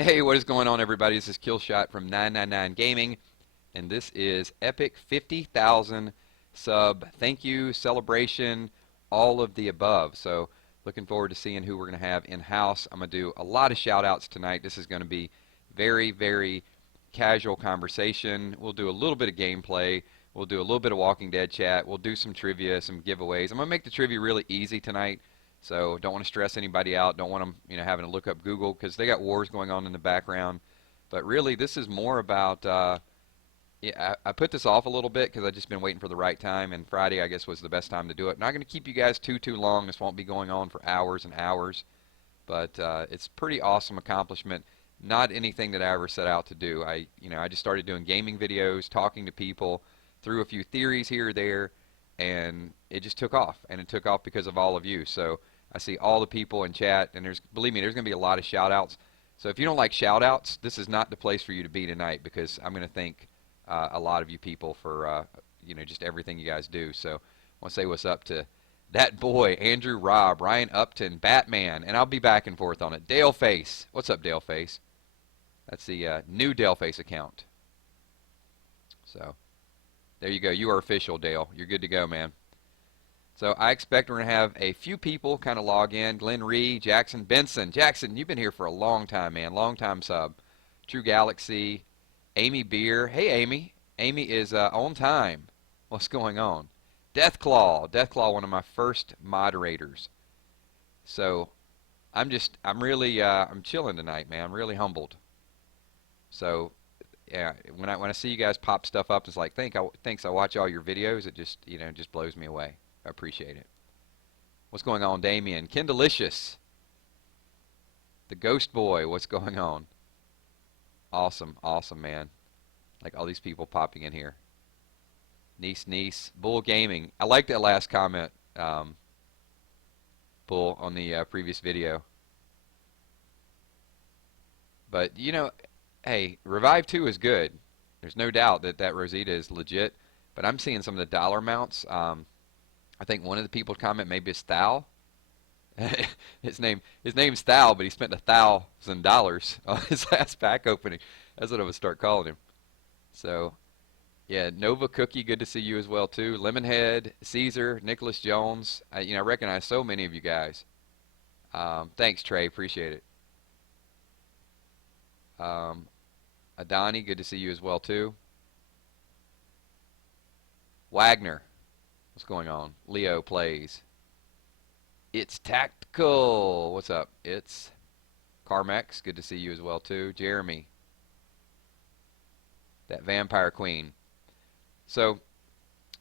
Hey, what is going on, everybody? This is Kilzhot from 999 Gaming, and this is Epic 50,000 sub thank you, celebration, all of the above. So, looking forward to seeing who we're going to have in-house. I'm going to do a lot of shout-outs tonight. This is going to be very, very casual conversation. We'll do a little bit of gameplay. We'll do a little bit of Walking Dead chat. We'll do some trivia, some giveaways. I'm going to make the trivia really easy tonight. So don't want to stress anybody out. Don't want them, having to look up Google because they got wars going on in the background. But really, this is more about. Yeah, I put this off a little bit because I've just been waiting for the right time, and Friday, I guess, was the best time to do it. Not going to keep you guys too long. This won't be going on for hours and hours, but it's a pretty awesome accomplishment. Not anything that I ever set out to do. I just started doing gaming videos, talking to people, threw a few theories here or there, and it just took off. And it took off because of all of you. So I see all the people in chat, and believe me, there's going to be a lot of shout-outs. So if you don't like shout-outs, this is not the place for you to be tonight because I'm going to thank a lot of you people for just everything you guys do. So I want to say what's up to that boy, Andrew Robb, Ryan Upton, Batman, and I'll be back and forth on it. Dale Face. What's up, Dale Face? That's the new Dale Face account. So there you go. You are official, Dale. You're good to go, man. So I expect we're going to have a few people kind of log in. Glenn Ree, Jackson Benson. Jackson, you've been here for a long time, man. Long time sub. True Galaxy. Amy Beer. Hey, Amy. Amy is on time. What's going on? Deathclaw. Deathclaw, one of my first moderators. So I'm really, I'm chilling tonight, man. I'm really humbled. So yeah, when I see you guys pop stuff up, it's like, thanks, I watch all your videos. It just blows me away. I appreciate it. What's going on, Damien? Ken Delicious. The Ghost Boy. What's going on? Awesome, man. Like all these people popping in here. Niece. Bull Gaming. I like that last comment, Bull, on the previous video. But, hey, Revive 2 is good. There's no doubt that Rosita is legit. But I'm seeing some of the dollar amounts. I think one of the people comment maybe is Thal. his name's Thal, but he spent $1,000 on his last pack opening. That's what I would start calling him. So, yeah, Nova Cookie, good to see you as well too. Lemonhead, Caesar, Nicholas Jones. I recognize so many of you guys. Thanks, Trey. Appreciate it. Adani, good to see you as well too. Wagner, what's going on? Leo plays. It's Tactical. What's up? It's Carmex. Good to see you as well too. Jeremy. That Vampire Queen. So,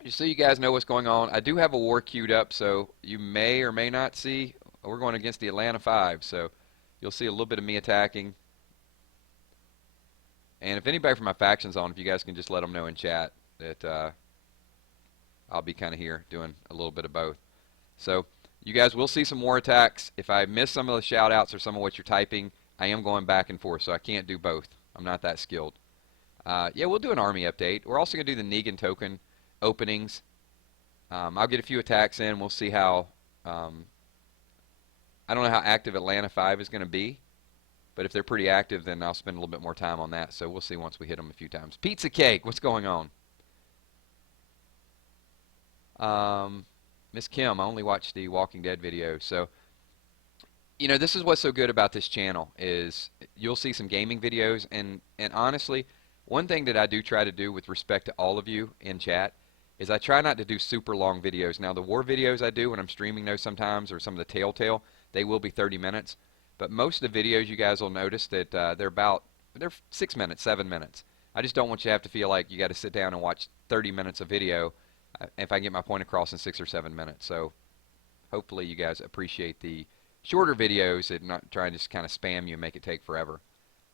just so you guys know what's going on, I do have a war queued up, so you may or may not see. We're going against the Atlanta 5, so you'll see a little bit of me attacking. And if anybody from my faction's on, if you guys can just let them know in chat that I'll be kind of here doing a little bit of both. So, you guys will see some more attacks. If I miss some of the shout-outs or some of what you're typing, I am going back and forth, so I can't do both. I'm not that skilled. Yeah, we'll do an army update. We're also going to do the Negan token openings. I'll get a few attacks in. We'll see how... I don't know how active Atlanta 5 is going to be, but if they're pretty active, then I'll spend a little bit more time on that. So we'll see once we hit them a few times. Pizza Cake, what's going on? Miss Kim, I only watched the Walking Dead video. So, this is what's so good about this channel is you'll see some gaming videos. And honestly, one thing that I do try to do with respect to all of you in chat is I try not to do super long videos. Now, the war videos I do when I'm streaming those sometimes, or some of the Telltale, they will be 30 minutes. But most of the videos, you guys will notice that they're 6 minutes, 7 minutes. I just don't want you to have to feel like you got to sit down and watch 30 minutes of video if I can get my point across in 6 or 7 minutes. So hopefully you guys appreciate the shorter videos and not trying to just kind of spam you and make it take forever.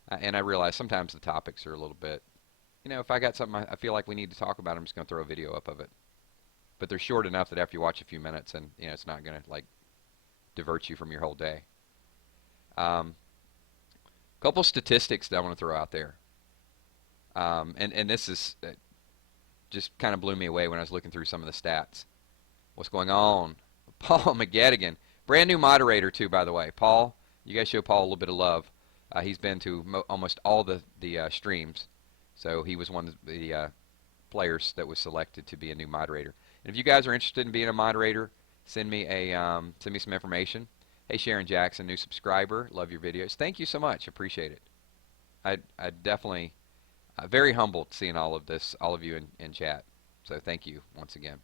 And I realize sometimes the topics are a little bit, if I got something I feel like we need to talk about, I'm just going to throw a video up of it. But they're short enough that after you watch a few minutes and, it's not going to, like, divert you from your whole day. Couple statistics that I want to throw out there. And this is just kind of blew me away when I was looking through some of the stats. What's going on? Paul McGettigan. Brand new moderator, too, by the way. Paul, you guys show Paul a little bit of love. He's been to almost all the streams, so he was one of the players that was selected to be a new moderator. And if you guys are interested in being a moderator, send me some information. Hey, Sharon Jackson, new subscriber. Love your videos. Thank you so much. Appreciate it. I definitely very humbled seeing all of this, all of you in chat. So thank you once again.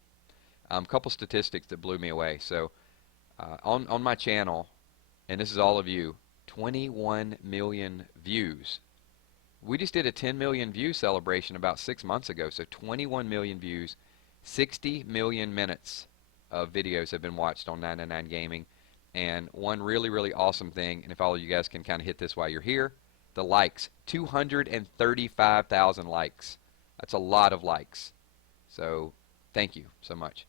Couple statistics that blew me away. So on my channel, and this is all of you, 21 million views. We just did a 10 million view celebration about 6 months ago. So 21 million views, 60 million minutes of videos have been watched on 999 Gaming. And one really, really awesome thing, and if all of you guys can kind of hit this while you're here, the likes. 235,000 likes. That's a lot of likes. So thank you so much.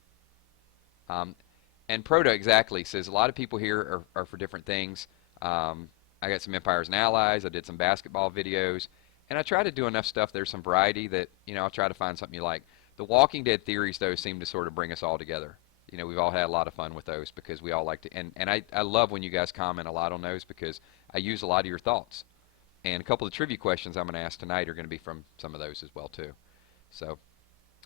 And Proto exactly says a lot of people here are for different things. I got some Empires and Allies. I did some basketball videos. And I try to do enough stuff. There's some variety that, I'll try to find something you like. The Walking Dead theories, though, seem to sort of bring us all together. We've all had a lot of fun with those because we all like to. And I love when you guys comment a lot on those because I use a lot of your thoughts. And a couple of trivia questions I'm going to ask tonight are going to be from some of those as well, too. So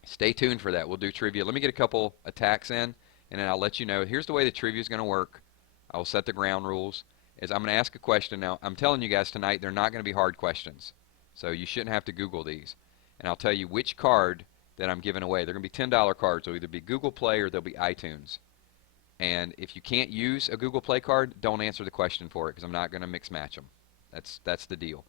stay tuned for that. We'll do trivia. Let me get a couple attacks in, and then I'll let you know. Here's the way the trivia is going to work. I will set the ground rules. Is I'm going to ask a question. Now, I'm telling you guys tonight, they're not going to be hard questions. So you shouldn't have to Google these. And I'll tell you which card that I'm giving away. They're going to be $10 cards. They'll either be Google Play or they'll be iTunes. And if you can't use a Google Play card, don't answer the question for it because I'm not going to mix match them. That's the deal.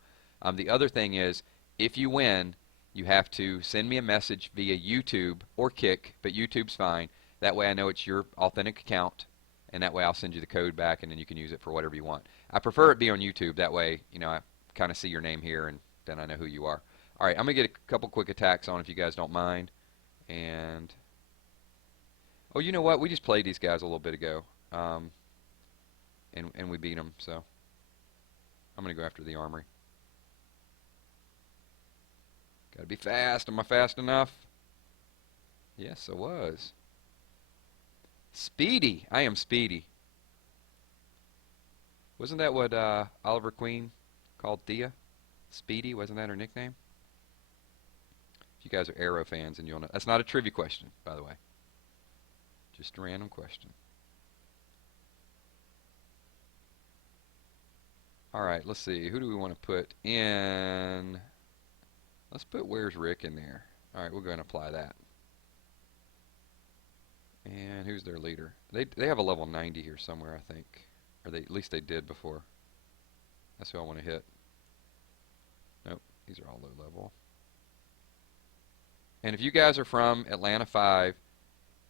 The other thing is, if you win, you have to send me a message via YouTube or Kick, but YouTube's fine. That way I know it's your authentic account, and that way I'll send you the code back, and then you can use it for whatever you want. I prefer it be on YouTube. That way, I kind of see your name here, and then I know who you are. All right, I'm going to get a couple quick attacks on if you guys don't mind. And, oh, you know what? We just played these guys a little bit ago, and we beat them, so I'm going to go after the armory. Got to be fast. Am I fast enough? Yes, I was. Speedy. I am speedy. Wasn't that what Oliver Queen called Thea? Speedy, wasn't that her nickname? If you guys are Arrow fans, and you'll know. That's not a trivia question, by the way. Just a random question. All right, let's see. Who do we want to put in? Let's put Where's Rick in there. All right, we'll go and apply that. And who's their leader? They have a level 90 here somewhere, I think. Or at least they did before. That's who I want to hit. Nope, these are all low level. And if you guys are from Atlanta 5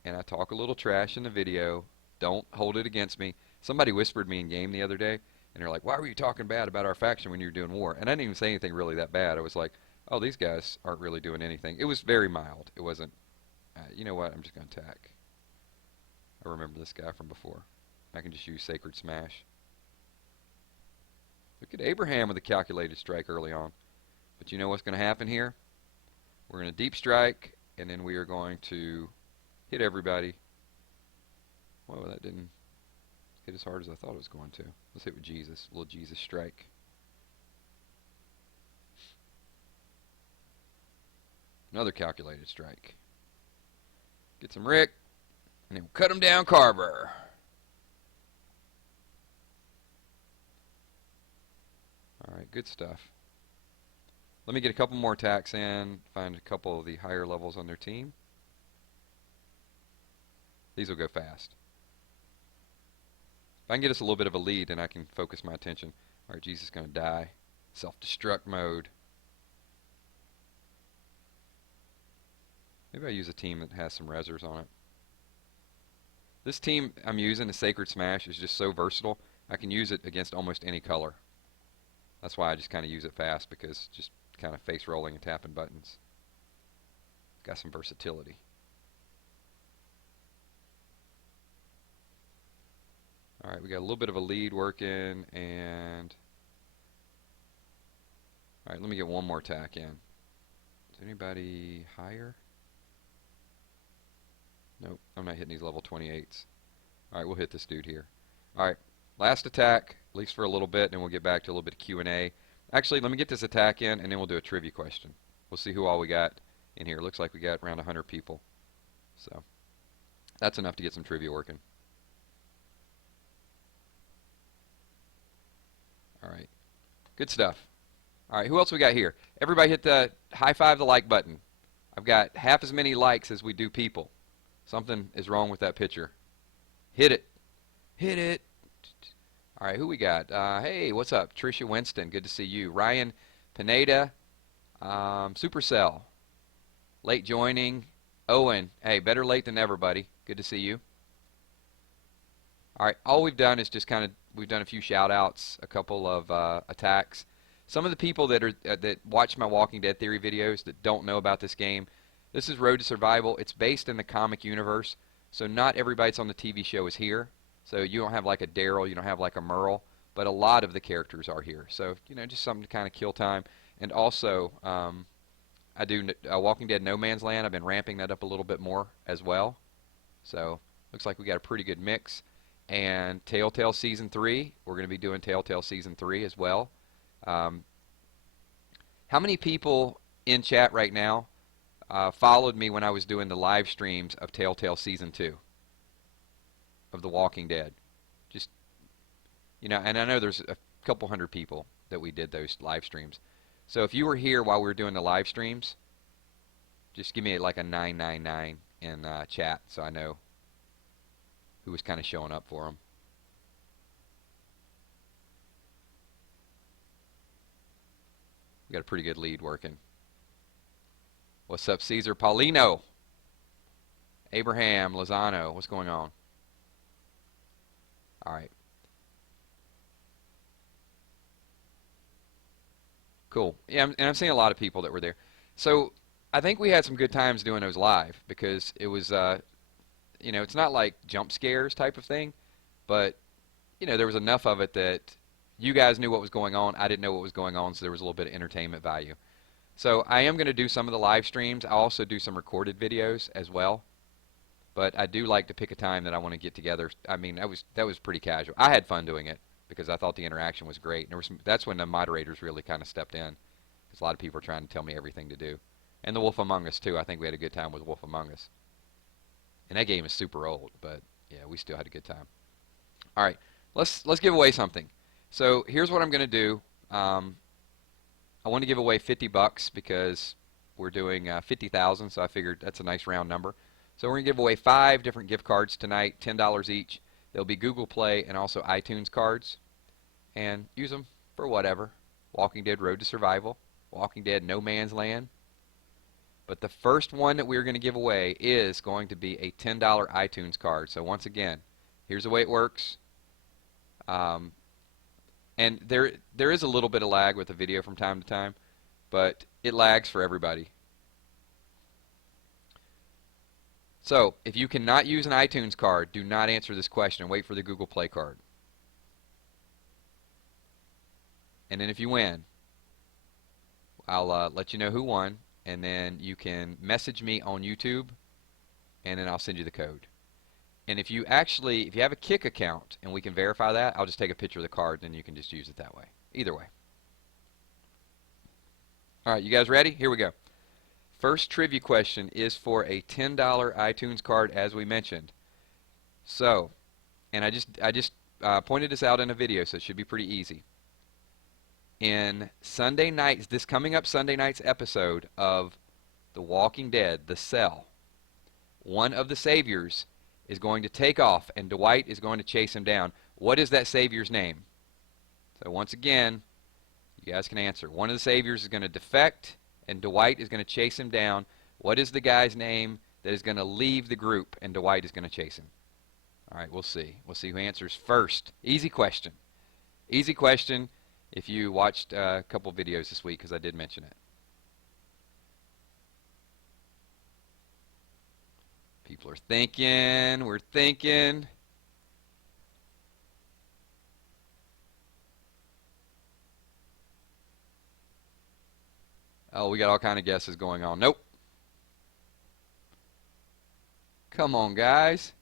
and I talk a little trash in the video, don't hold it against me. Somebody whispered me in game the other day, and they're like, why were you talking bad about our faction when you were doing war? And I didn't even say anything really that bad. I was like, oh, these guys aren't really doing anything. It was very mild. It wasn't, you know what, I'm just going to attack. I remember this guy from before. I can just use Sacred Smash. Look at Abraham with a calculated strike early on. But you know what's going to happen here? We're going to deep strike, and then we are going to hit everybody. Whoa, that didn't hit as hard as I thought it was going to. Let's hit with Jesus. A little Jesus strike. Another calculated strike. Get some Rick, and then we'll cut him down Carver. Alright, good stuff. Let me get a couple more attacks in, find a couple of the higher levels on their team. These will go fast. If I can get us a little bit of a lead, then I can focus my attention. Alright, Jesus is going to die. Self-destruct mode. Maybe I use a team that has some rezzers on it. This team I'm using, the Sacred Smash, is just so versatile. I can use it against almost any color. That's why I just kind of use it fast, because just kind of face rolling and tapping buttons. It's got some versatility. Alright, we got a little bit of a lead working, and alright, let me get one more attack in. Is anybody higher? Nope, I'm not hitting these level 28s. Alright, we'll hit this dude here. Alright, last attack. at least for a little bit, and we'll get back to a little bit of Q&A. Actually, let me get this attack in, and then we'll do a trivia question. We'll see who all we got in here. Looks like we got around 100 people. So that's enough to get some trivia working. All right. Good stuff. All right, who else we got here? Everybody hit the high five the like button. I've got half as many likes as we do people. Something is wrong with that picture. Hit it. Hit it. All right, who we got? Hey, what's up? Trisha Winston, good to see you. Ryan Pineda, Supercell, late joining. Owen, hey, better late than never, buddy. Good to see you. All right, all we've done is just we've done a few shout-outs, a couple of attacks. Some of the people that watch my Walking Dead theory videos that don't know about this game, this is Road to Survival. It's based in the comic universe, so not everybody that's on the TV show is here. So you don't have like a Daryl, you don't have like a Merle, but a lot of the characters are here. So, just something to kind of kill time. And also, I do Walking Dead No Man's Land. I've been ramping that up a little bit more as well. So, looks like we got a pretty good mix. And Telltale Season 3, we're going to be doing Telltale Season 3 as well. How many people in chat right now followed me when I was doing the live streams of Telltale Season 2 of The Walking Dead? Just, and I know there's a couple hundred people that we did those live streams. So if you were here while we were doing the live streams, just give me like a 999 in chat so I know who was kind of showing up for them. We got a pretty good lead working. What's up, Caesar? Paulino. Abraham Lozano. What's going on? All right. Cool. Yeah, and I'm seeing a lot of people that were there. So I think we had some good times doing those live because it was, it's not like jump scares type of thing, but, there was enough of it that you guys knew what was going on. I didn't know what was going on, so there was a little bit of entertainment value. So I am going to do some of the live streams. I'll also do some recorded videos as well. But I do like to pick a time that I want to get together. I mean, that was pretty casual. I had fun doing it because I thought the interaction was great. And that's when the moderators really kind of stepped in because a lot of people are trying to tell me everything to do. And the Wolf Among Us, too. I think we had a good time with Wolf Among Us. And that game is super old, but yeah, we still had a good time. All right, let's give away something. So here's what I'm going to do. I want to give away $50 because we're doing 50,000, so I figured that's a nice round number. So we're going to give away 5 different gift cards tonight, $10 each. They'll be Google Play and also iTunes cards. And use them for whatever. Walking Dead Road to Survival, Walking Dead No Man's Land. But the first one that we're going to give away is going to be a $10 iTunes card. So once again, here's the way it works. And there is a little bit of lag with the video from time to time, but it lags for everybody. So if you cannot use an iTunes card, do not answer this question. Wait for the Google Play card. And then if you win, I'll let you know who won, and then you can message me on YouTube, and then I'll send you the code. And if you have a Kick account and we can verify that, I'll just take a picture of the card and you can just use it that way. Either way. All right, you guys ready? Here we go. First trivia question is for a $10 iTunes card, as we mentioned. So, and I just pointed this out in a video, so it should be pretty easy. In this coming up Sunday night's episode of The Walking Dead, The Cell, one of the saviors is going to take off, and Dwight is going to chase him down. What is that savior's name? So once again, you guys can answer. One of the saviors is going to defect, and Dwight is going to chase him down. What is the guy's name that is going to leave the group, and Dwight is going to chase him? All right, we'll see. We'll see who answers first. Easy question. Easy question if you watched a couple videos this week, because I did mention it. People are thinking. We're thinking. Oh, we got all kind of guesses going on. Nope. Come on, guys.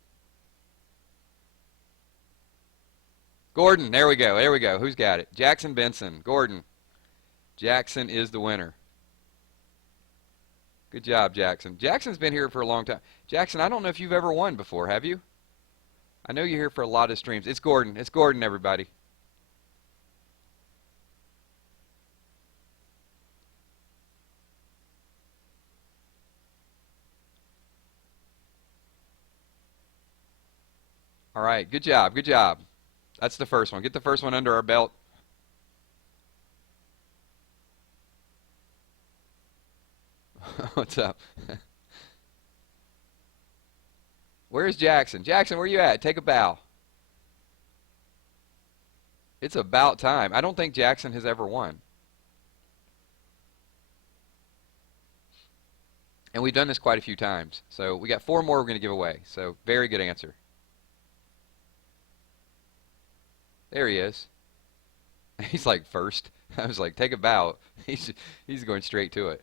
Gordon, there we go. There we go. Who's got it? Jackson Benson. Gordon. Jackson is the winner. Good job, Jackson. Jackson's been here for a long time. Jackson, I don't know if you've ever won before, have you? I know you're here for a lot of streams. It's Gordon. It's Gordon, everybody. All right. Good job. Good job. That's the first one. Get the first one under our belt. What's up? Where's Jackson? Jackson, where you at? Take a bow. It's about time. I don't think Jackson has ever won. And we've done this quite a few times. So we got 4 more we're going to give away. So very good answer. There he is. He's like first. I was like, take a bow. He's going straight to it.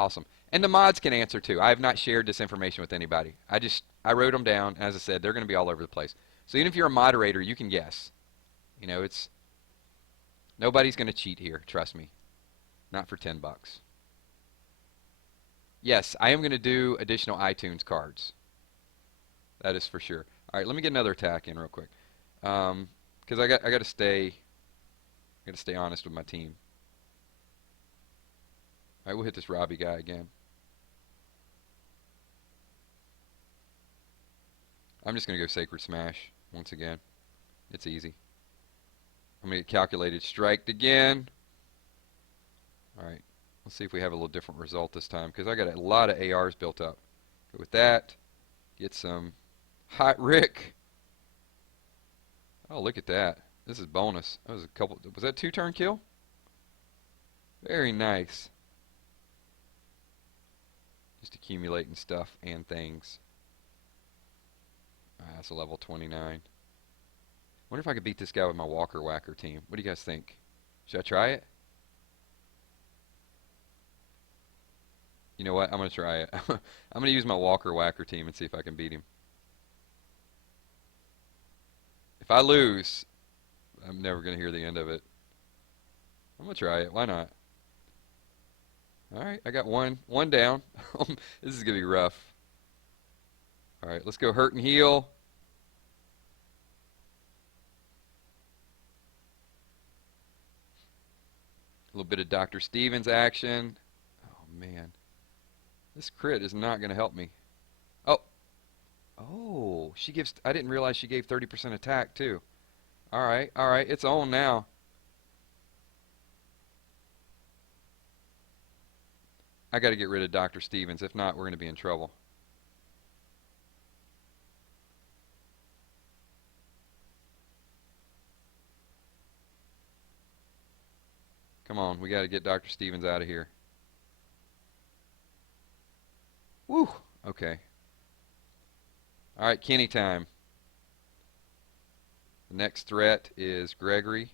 Awesome. And the mods can answer too. I have not shared this information with anybody. I wrote them down. As I said, they're going to be all over the place. So even if you're a moderator, you can guess. You know, nobody's going to cheat here. Trust me. Not for $10. Yes, I am going to do additional iTunes cards. That is for sure. All right, let me get another attack in real quick, because I got to stay honest with my team. All right, we'll hit this Robbie guy again. I'm just going to go Sacred Smash once again. It's easy. I'm going to get Calculated Strike again. All right, let's see if we have a little different result this time, because I got a lot of ARs built up. Go with that. Get some Hot Rick. Oh, look at that. This is bonus. That was was that 2-turn kill? Very nice. Just accumulating stuff and things. That's a level 29. Wonder if I could beat this guy with my Walker Whacker team. What do you guys think? Should I try it? You know what? I'm going to try it. I'm going to use my Walker Whacker team and see if I can beat him. If I lose, I'm never going to hear the end of it. I'm going to try it. Why not? Alright, I got one down. This is going to be rough. Alright, let's go hurt and heal. A little bit of Dr. Stevens action. Oh, man. This crit is not going to help me. Oh. Oh, I didn't realize she gave 30% attack, too. Alright, alright, it's on now. I got to get rid of Dr. Stevens. If not, we're going to be in trouble. Come on, we got to get Dr. Stevens out of here. Woo! Okay. Alright, Kenny time. The next threat is Gregory.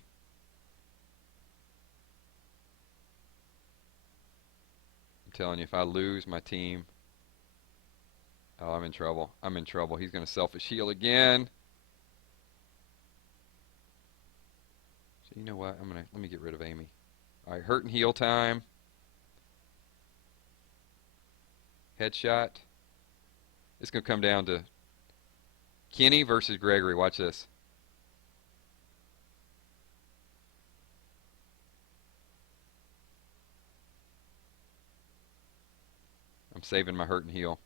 I'm telling you, if I lose my team, oh, I'm in trouble. I'm in trouble. He's going to selfish heal again. So you know what? Let me get rid of Amy. Alright, hurt and heal time. Headshot. It's going to come down to Kenny versus Gregory. Watch this. I'm saving my hurt and heal.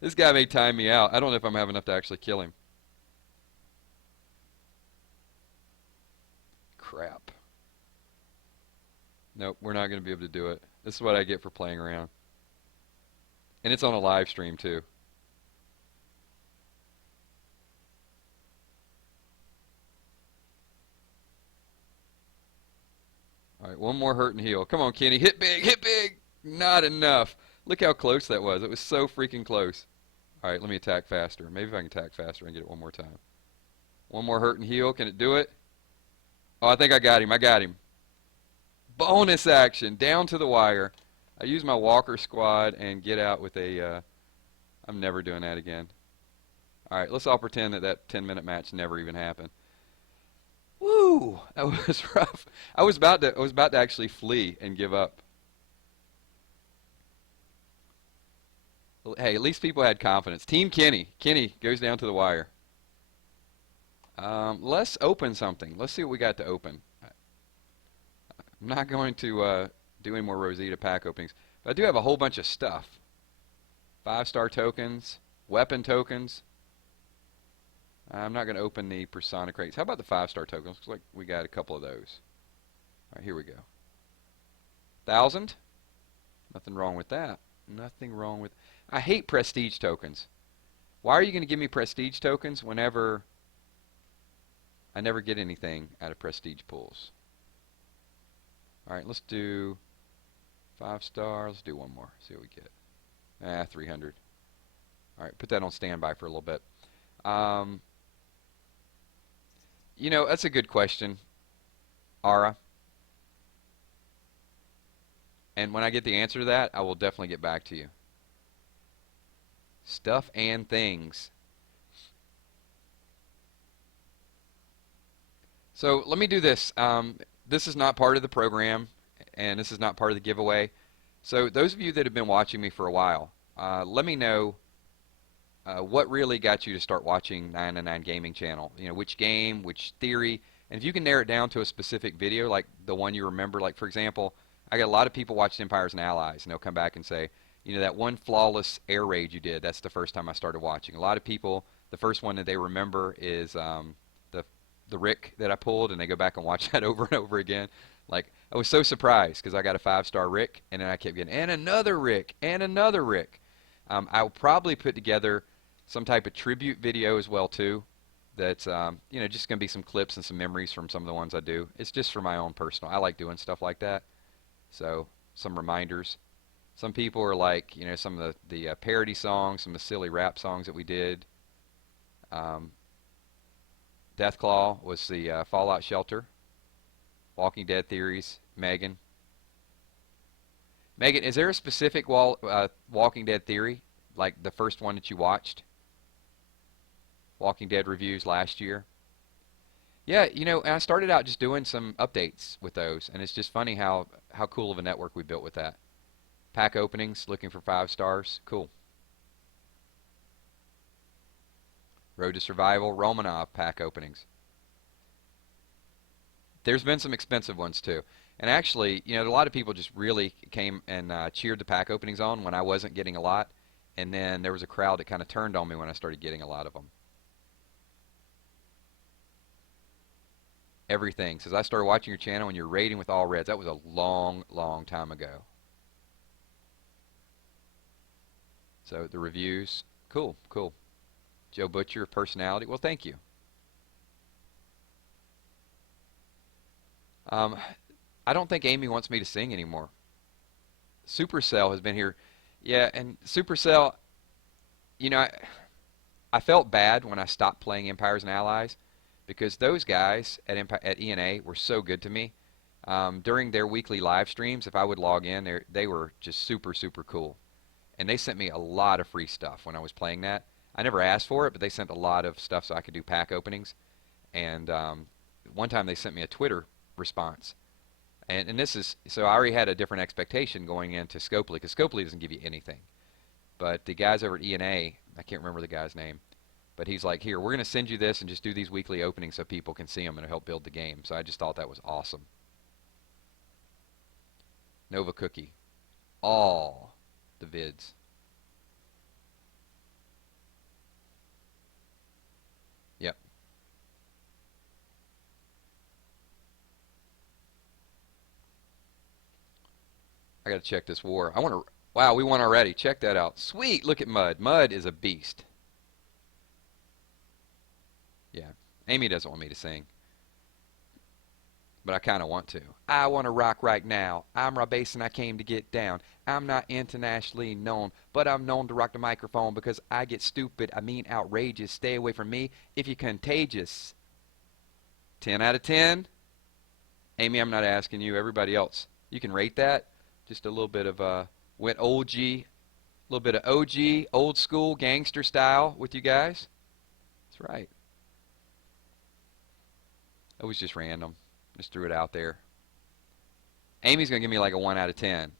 This guy may time me out. I don't know if I'm having enough to actually kill him. Crap. Nope, we're not going to be able to do it. This is what I get for playing around. And it's on a live stream too. Alright, one more hurt and heal. Come on, Kenny. Hit big, hit big! Not enough. Look how close that was. It was so freaking close. Alright, let me attack faster. Maybe if I can attack faster and get it one more time. One more hurt and heal. Can it do it? Oh, I think I got him. I got him. Bonus action. Down to the wire. I use my Walker squad and get out with a... I'm never doing that again. All right, let's all pretend that that 10-minute match never even happened. Woo! That was rough. I was about to actually flee and give up. Hey, at least people had confidence. Team Kenny. Kenny goes down to the wire. Let's open something. Let's see what we got to open. I'm not going to do any more Rosita pack openings, but I do have a whole bunch of stuff. 5-star tokens, weapon tokens. I'm not going to open the persona crates. How about the 5-star tokens? Looks like we got a couple of those. All right, here we go. 1,000. Nothing wrong with that. Nothing wrong with. I hate prestige tokens. Why are you going to give me prestige tokens whenever I never get anything out of prestige pools? All right, let's do 5-star. Let's do one more. See what we get. 300. All right, put that on standby for a little bit. You know, that's a good question, Ara. And when I get the answer to that, I will definitely get back to you. Stuff and things. So let me do this. This is not part of the program, and this is not part of the giveaway. So those of you that have been watching me for a while, let me know what really got you to start watching 999 Gaming Channel. You know, which game, which theory, and if you can narrow it down to a specific video, like the one you remember. Like, for example, I got a lot of people watching Empires and Allies, and they'll come back and say, you know, that one flawless air raid you did, that's the first time I started watching. A lot of people, the first one that they remember is the Rick that I pulled, and they go back and watch that over and over again. Like, I was so surprised because I got a 5-star Rick, and then I kept getting, and another Rick, and another Rick. I'll probably put together some type of tribute video as well, too. That's, you know, just going to be some clips and some memories from some of the ones I do. It's just for my own personal. I like doing stuff like that. So, some reminders. Some people are like, you know, some of the parody songs, some of the silly rap songs that we did. Deathclaw was the Fallout Shelter. Walking Dead theories. Megan. Megan, is there a specific Walking Dead theory? Like the first one that you watched? Walking Dead reviews last year? Yeah, you know, and I started out just doing some updates with those, and it's just funny how cool of a network we built with that. Pack openings, looking for 5 stars. Cool. Road to Survival, Romanov pack openings. There's been some expensive ones too. And actually, you know, a lot of people just really came and cheered the pack openings on when I wasn't getting a lot. And then there was a crowd that kind of turned on me when I started getting a lot of them. Everything. Says, I started watching your channel and you're raiding with all reds. That was a long, long time ago. So the reviews. Cool, cool. Joe Butcher, personality. Well, thank you. I don't think Amy wants me to sing anymore. Supercell has been here. Yeah, and Supercell, you know, I felt bad when I stopped playing Empires and Allies because those guys at ENA were so good to me. During their weekly live streams, if I would log in, they were just super, super cool. And they sent me a lot of free stuff when I was playing that. I never asked for it, but they sent a lot of stuff so I could do pack openings. And one time they sent me a Twitter response. And this is, so I already had a different expectation going into Scopely, because Scopely doesn't give you anything. But the guys over at ENA, I can't remember the guy's name, but he's like, here, we're going to send you this and just do these weekly openings so people can see them and it'll help build the game. So I just thought that was awesome. Nova Cookie. All the vids. Yep. I got to check this war. I want to. Wow, we won already. Check that out. Sweet. Look at Mud. Mud is a beast. Yeah. Amy doesn't want me to sing, but I kind of want to. I want to rock right now. I'm Rob Bass and I came to get down. I'm not internationally known, but I'm known to rock the microphone because I get stupid. I mean outrageous. Stay away from me if you're contagious. 10 out of 10. Amy, I'm not asking you. Everybody else. You can rate that. Just a little bit of went OG A little bit of OG, old school gangster style with you guys. That's right. It was just random. Just threw it out there. Amy's going to give me like a 1 out of 10.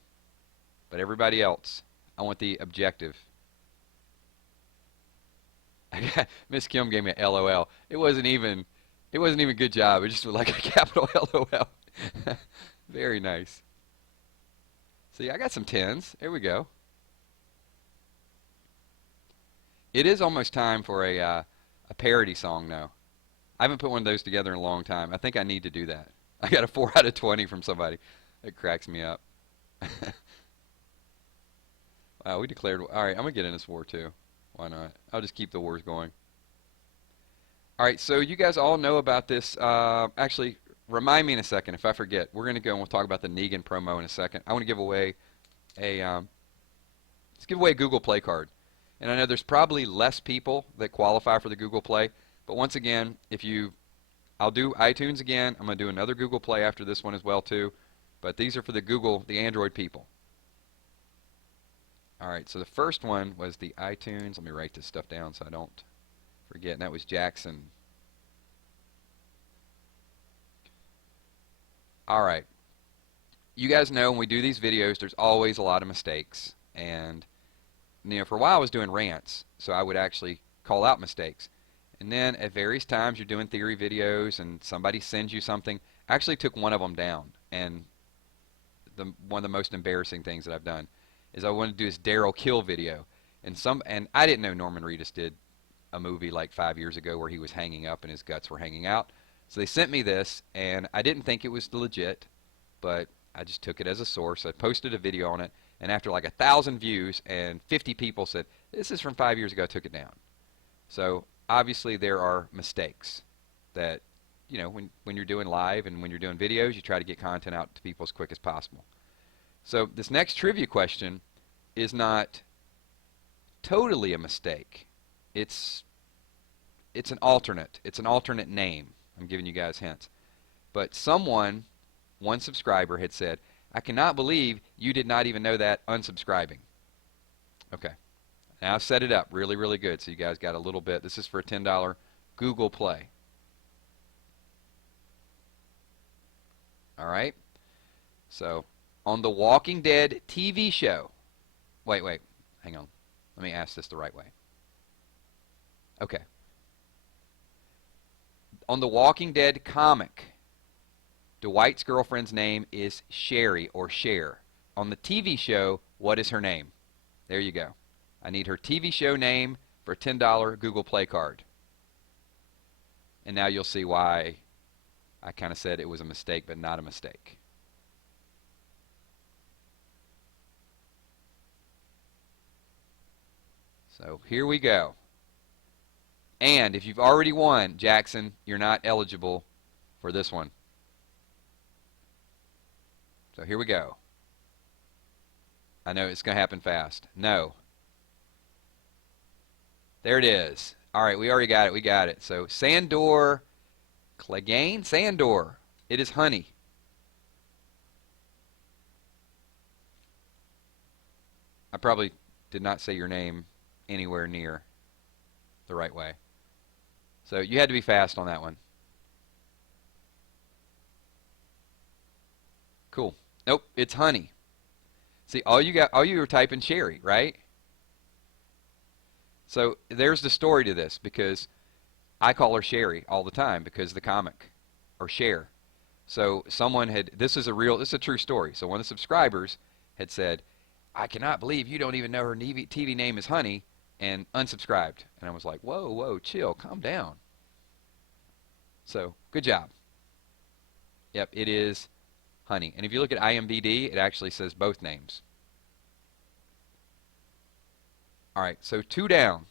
But everybody else, I want the objective. Miss Kim gave me a LOL. It wasn't even good job. It just was like a capital LOL. Very nice. See, I got some 10s. There we go. It is almost time for a parody song now. I haven't put one of those together in a long time. I think I need to do that. I got a 4 out of 20 from somebody. It cracks me up. Wow, we declared. All right, I'm going to get in this war too. Why not? I'll just keep the wars going. All right, so you guys all know about this. Actually, remind me in a second if I forget. We're going to go and we'll talk about the Negan promo in a second. I want to give away let's give away a Google Play card. And I know there's probably less people that qualify for the Google Play. But once again, I'll do iTunes again. I'm going to do another Google Play after this one as well too. But these are for the Android people. All right, so the first one was the iTunes. Let me write this stuff down so I don't forget. And that was Jackson. All right. You guys know when we do these videos, there's always a lot of mistakes. And for a while I was doing rants, so I would actually call out mistakes. And then at various times you're doing theory videos and somebody sends you something. I actually took one of them down. And one of the most embarrassing things that I've done is I wanted to do this Daryl Kill video. And I didn't know Norman Reedus did a movie like 5 years ago where he was hanging up and his guts were hanging out. So they sent me this, and I didn't think it was legit, but I just took it as a source. I posted a video on it, and after like 1,000 views and 50 people said, this is from 5 years ago, I took it down. So obviously there are mistakes that, when you're doing live and when you're doing videos, you try to get content out to people as quick as possible. So this next trivia question is not totally a mistake. It's an alternate. It's an alternate name. I'm giving you guys hints. But one subscriber had said, I cannot believe you did not even know that, unsubscribing. Okay. Now I've set it up really, really good, so you guys got a little bit. This is for a $10 Google Play. All right. So on the Walking Dead TV show. Wait, hang on. Let me ask this the right way. Okay. On the Walking Dead comic, Dwight's girlfriend's name is Sherry or Cher. On the TV show, what is her name? There you go. I need her TV show name for a $10 Google Play card. And now you'll see why I kind of said it was a mistake, but not a mistake. So here we go. And if you've already won, Jackson, you're not eligible for this one. So here we go. I know it's going to happen fast. No. There it is. All right, we already got it. We got it. So Sandor Clegane? Sandor. It is honey. I probably did not say your name anywhere near the right way. So you had to be fast on that one. Cool. Nope, it's honey. See, all you were typing Cherry, right? So there's the story to this, because I call her Sherry all the time because of the comic, or Cher. So this is a true story. So one of the subscribers had said, I cannot believe you don't even know her TV name is Honey, and unsubscribed. And I was like, whoa, chill, calm down. So, good job. Yep, it is Honey. And if you look at IMDb, it actually says both names. All right, so 2 down.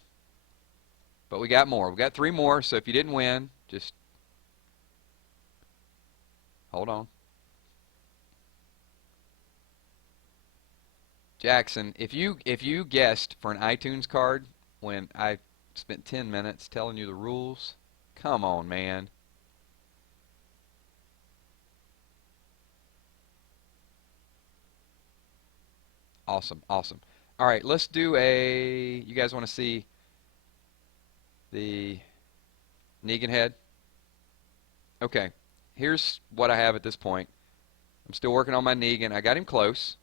But we got more. We got 3 more, so if you didn't win, just hold on. Jackson, if you guessed for an iTunes card when I spent 10 minutes telling you the rules, come on, man. Awesome. All right, let's do a. You guys want to see the Negan head? Okay, here's what I have at this point. I'm still working on my Negan. I got him close.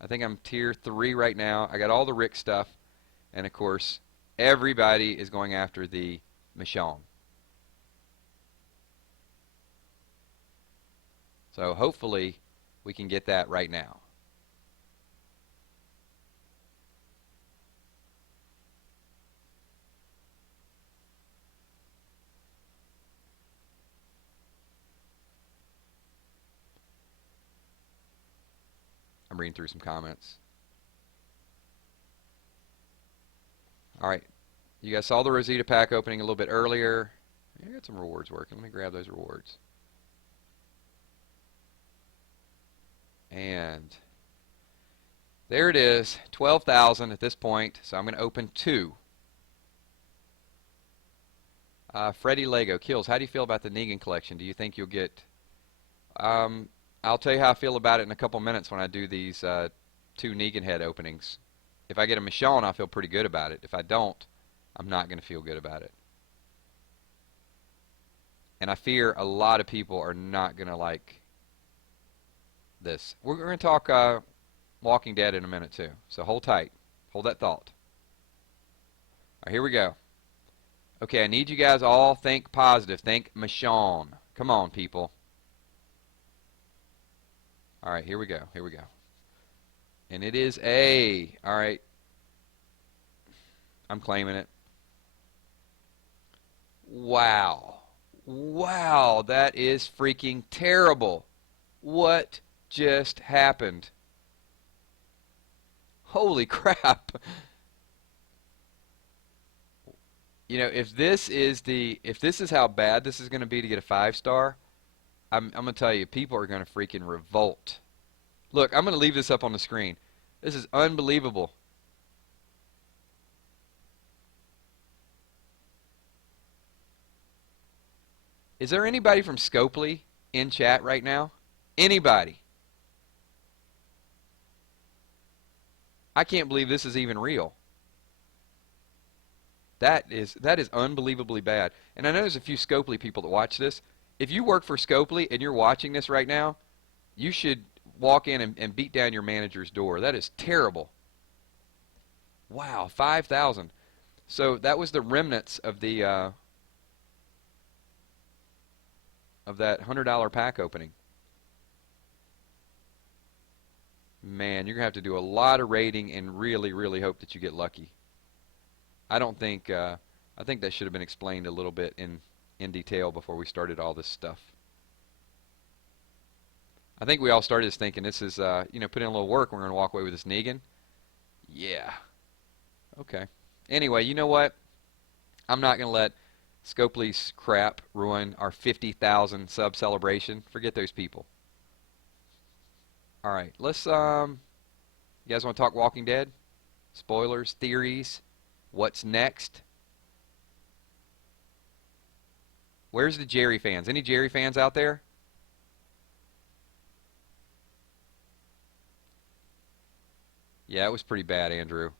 I think I'm tier 3 right now. I got all the Rick stuff. And of course, everybody is going after the Michonne. So hopefully we can get that right now. I'm reading through some comments. All right. You guys saw the Rosita pack opening a little bit earlier. I got some rewards working. Let me grab those rewards. And there it is, 12,000 at this point. So I'm going to open 2. Freddy Lego Kills. How do you feel about the Negan collection? Do you think you'll get? I'll tell you how I feel about it in a couple minutes when I do these 2 Negan head openings. If I get a Michonne, I feel pretty good about it. If I don't, I'm not going to feel good about it. And I fear a lot of people are not going to like this. We're going to talk Walking Dead in a minute too. So hold tight. Hold that thought. All right, here we go. Okay, I need you guys all think positive. Think Michonne. Come on, people. All right, here we go. Here we go. And it is a. All right. I'm claiming it. Wow. Wow, that is freaking terrible. What just happened? Holy crap. You know, if this is how bad this is going to be to get a 5-star, I'm going to tell you, people are going to freaking revolt. Look, I'm going to leave this up on the screen. This is unbelievable. Is there anybody from Scopely in chat right now? Anybody? I can't believe this is even real. That is unbelievably bad. And I know there's a few Scopely people that watch this. If you work for Scopely and you're watching this right now, you should walk in and beat down your manager's door. That is terrible. Wow, 5,000. So that was the remnants of the of that $100 pack opening. Man, you're gonna have to do a lot of rating and really, really hope that you get lucky. I don't think I think that should have been explained a little bit in detail before we started all this stuff. I think we all started this thinking this is you know, put in a little work, we're gonna walk away with this Negan. Yeah. Okay. Anyway, you know what? I'm not gonna let Scopely's crap ruin our 50,000 sub celebration. Forget those people. All right, let's you guys want to talk Walking Dead? Spoilers, theories, what's next? Where's the Jerry fans? Any Jerry fans out there? Yeah, it was pretty bad, Andrew.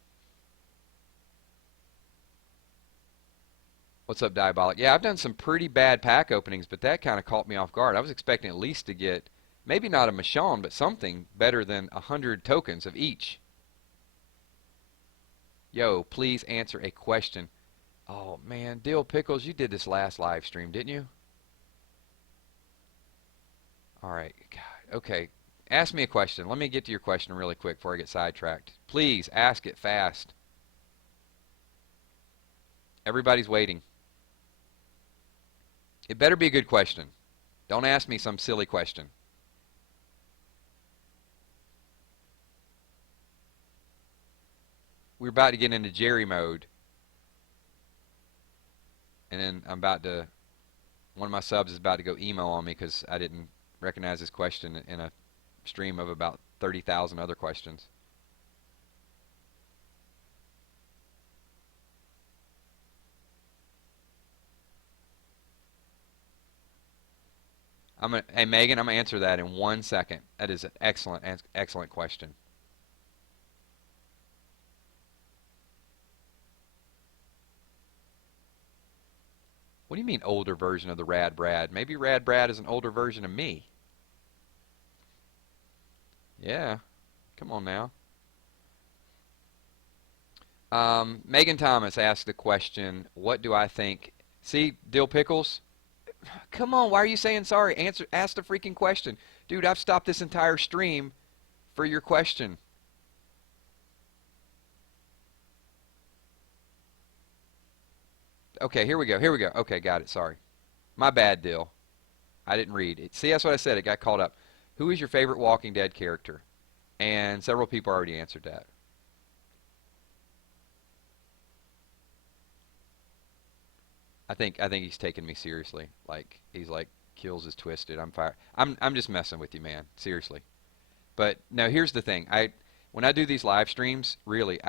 What's up, Diabolic? Yeah, I've done some pretty bad pack openings, but that kind of caught me off guard. I was expecting at least to get, maybe not a Michonne, but something better than 100 tokens of each. Yo, please answer a question. Oh, man, Dill Pickles, you did this last live stream, didn't you? All right, God, okay. Ask me a question. Let me get to your question really quick before I get sidetracked. Please, ask it fast. Everybody's waiting. It better be a good question. Don't ask me some silly question. We're about to get into Jerry mode. And then one of my subs is about to go emo on me because I didn't recognize his question in a stream of about 30,000 other questions. Hey Megan, I'm gonna answer that in 1 second. That is an excellent question. What do you mean older version of the Rad Brad? Maybe Rad Brad is an older version of me. Yeah. Come on now. Megan Thomas asked the question, what do I think? See, Dill Pickles? Come on, why are you saying sorry? Ask the freaking question. Dude, I've stopped this entire stream for your question. Okay, here we go. Here we go. Okay, got it. Sorry. My bad, Dill. I didn't read it. See, that's what I said. It got caught up. Who is your favorite Walking Dead character? And several people already answered that. I think he's taking me seriously. Like he's like Kills is twisted. I'm fired. I'm just messing with you, man. Seriously. But now here's the thing. When I do these live streams, really,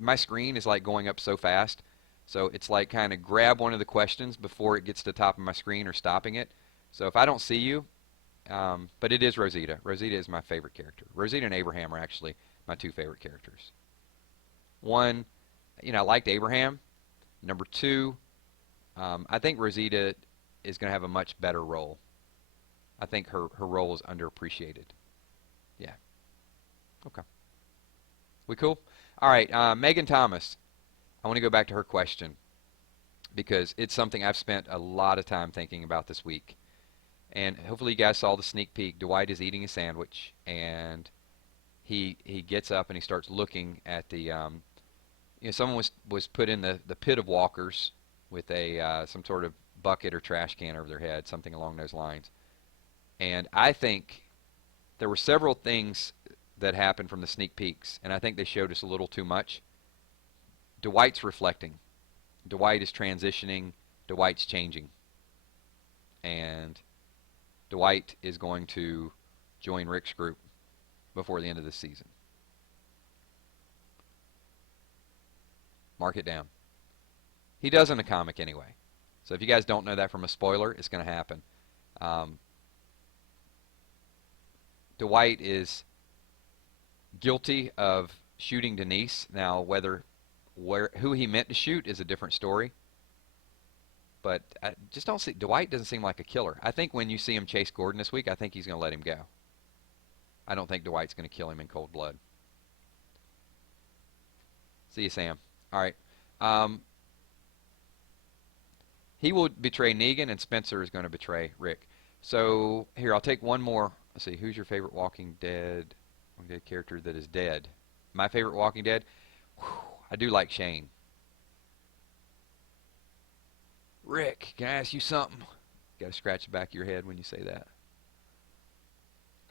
my screen is like going up so fast. So it's like kind of grab one of the questions before it gets to the top of my screen or stopping it. So if I don't see you, but it is Rosita. Rosita is my favorite character. Rosita and Abraham are actually my two favorite characters. One, I liked Abraham. Number two, I think Rosita is going to have a much better role. I think her role is underappreciated. Yeah. Okay. We cool? All right. Megan Thomas. I want to go back to her question because it's something I've spent a lot of time thinking about this week. And hopefully you guys saw the sneak peek. Dwight is eating a sandwich, and he gets up and he starts looking at the someone was put in the pit of walkers with a some sort of bucket or trash can over their head, something along those lines. And I think there were several things that happened from the sneak peeks, and I think they showed us a little too much. Dwight's reflecting. Dwight is transitioning. Dwight's changing. And Dwight is going to join Rick's group before the end of this season. Mark it down. He does in the comic anyway. So if you guys don't know that from a spoiler, it's going to happen. Dwight is guilty of shooting Denise. Now, who he meant to shoot is a different story. But I just don't see. Dwight doesn't seem like a killer. I think when you see him chase Gordon this week, I think he's going to let him go. I don't think Dwight's going to kill him in cold blood. See you, Sam. All right. He will betray Negan, and Spencer is going to betray Rick. So here, I'll take one more. Let's see. Who's your favorite Walking Dead character that is dead? My favorite Walking Dead? Whew, I do like Shane. Rick, can I ask you something? Got to scratch the back of your head when you say that.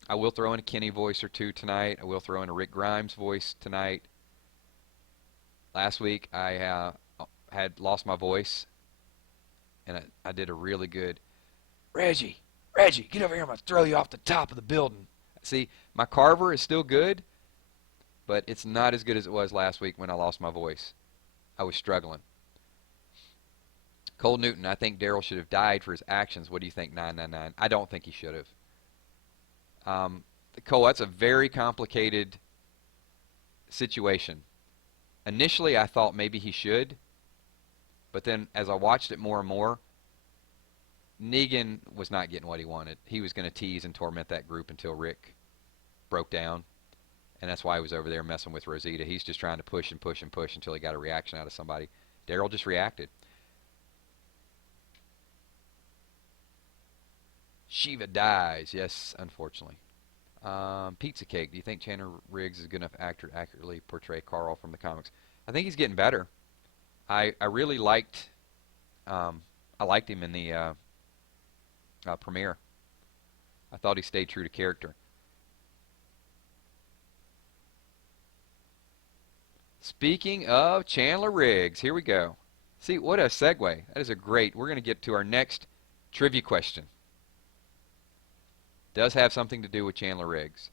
I will throw in a Kenny voice or two tonight. I will throw in a Rick Grimes voice tonight. Last week I had lost my voice, and I did a really good, Reggie, get over here. I'm going to throw you off the top of the building. See, my Carver is still good, but it's not as good as it was last week when I lost my voice. I was struggling. Cole Newton, I think Daryl should have died for his actions. What do you think, 999? I don't think he should have. Cole, that's a very complicated situation. Initially, I thought maybe he should, but then as I watched it more and more, Negan was not getting what he wanted. He was going to tease and torment that group until Rick broke down, and that's why he was over there messing with Rosita. He's just trying to push and push and push until he got a reaction out of somebody. Daryl just reacted. Shiva dies. Yes, unfortunately. Pizza Cake. Do you think Chandler Riggs is a good enough actor to accurately portray Carl from the comics? I think he's getting better. I really liked him in the premiere. I thought he stayed true to character. Speaking of Chandler Riggs, here we go. See, what a segue. That is a great. We're going to get to our next trivia question. Does have something to do with Chandler Riggs.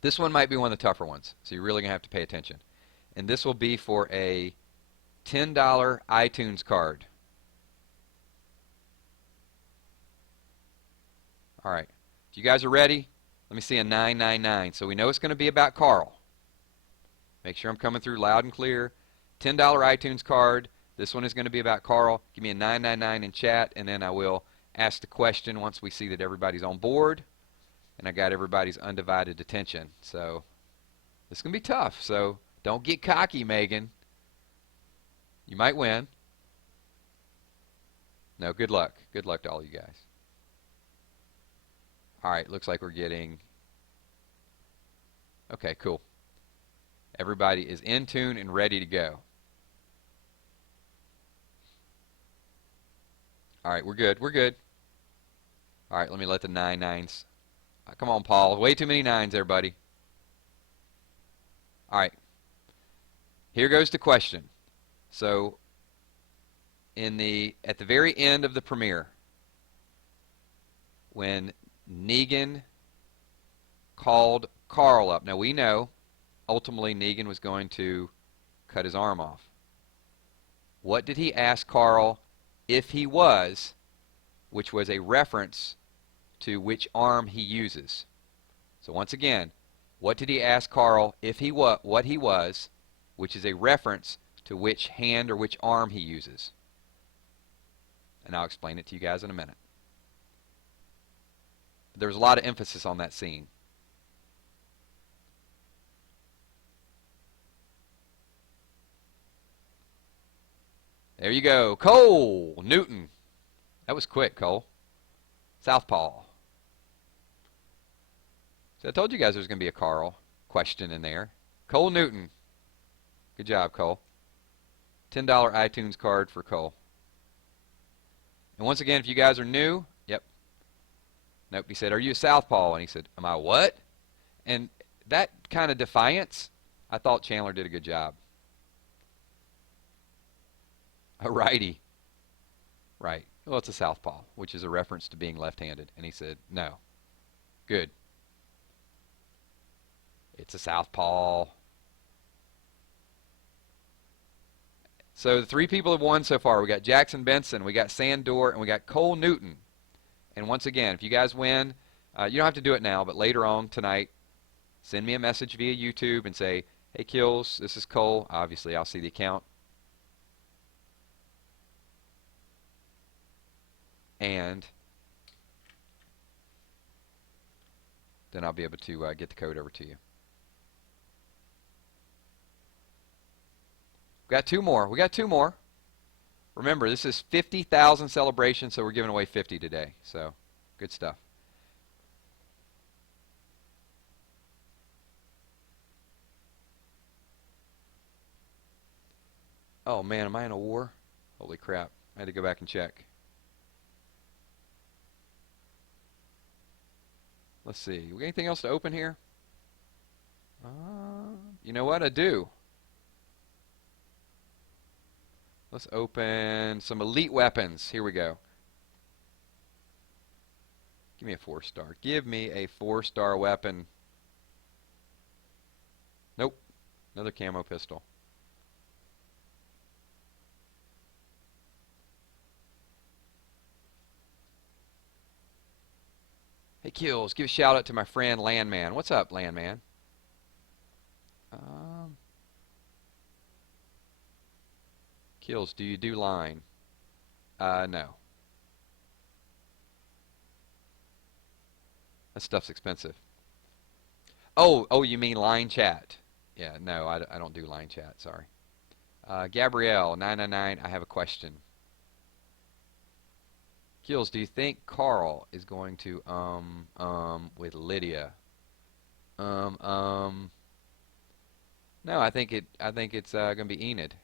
This one might be one of the tougher ones, so you're really going to have to pay attention. And this will be for a $10 iTunes card. All right. If you guys are ready, let me see a 999. So we know it's going to be about Carl. Make sure I'm coming through loud and clear. $10 iTunes card. This one is going to be about Carl. Give me a 999 in chat, and then I will ask the question once we see that everybody's on board and I got everybody's undivided attention. So this is going to be tough. So don't get cocky, Megan. You might win. No, good luck. Good luck to all you guys. All right, looks like we're getting... Okay, cool. Everybody is in tune and ready to go. All right, we're good. We're good. All right, let me let the 9-9s. Come on, Paul. Way too many 9s there, buddy. All right. Here goes the question. So, at the very end of the premiere, when Negan called Carl up. Now, we know ultimately Negan was going to cut his arm off. What did he ask Carl if he was, which was a reference to which arm he uses? So once again, what did he ask Carl if he what he was, which is a reference to which hand or which arm he uses? And I'll explain it to you guys in a minute. There's a lot of emphasis on that scene. There you go. Cole Newton. That was quick, Cole. Southpaw. So I told you guys there was going to be a Carl question in there. Cole Newton. Good job, Cole. $10 iTunes card for Cole. And once again, if you guys are new, yep. Nope, he said, are you a southpaw? And he said, am I what? And that kind of defiance, I thought Chandler did a good job. A righty. Right. Well, it's a southpaw, which is a reference to being left-handed. And he said, no. Good. It's a southpaw. So the 3 people have won so far. We got Jackson Benson, we got Sandor, and we got Cole Newton. And once again, if you guys win, you don't have to do it now, but later on tonight, send me a message via YouTube and say, hey, Kills, this is Cole. Obviously, I'll see the account. And then I'll be able to get the code over to you. We got 2 more. We got 2 more. Remember, this is 50,000 celebration, so we're giving away 50 today. So, good stuff. Oh, man, am I in a war? Holy crap. I had to go back and check. Let's see. We got anything else to open here? You know what? I do. Let's open some elite weapons. Here we go. Give me a 4-star. Give me a 4-star weapon. Nope. Another camo pistol. Hey, Kills, give a shout out to my friend Landman. What's up, Landman? Kills, do you do line? No. That stuff's expensive. Oh, you mean line chat? Yeah, no, I don't do line chat, sorry. Gabrielle, 999, I have a question. Kills, do you think Carl is going to with Lydia? No, I think it's gonna be Enid.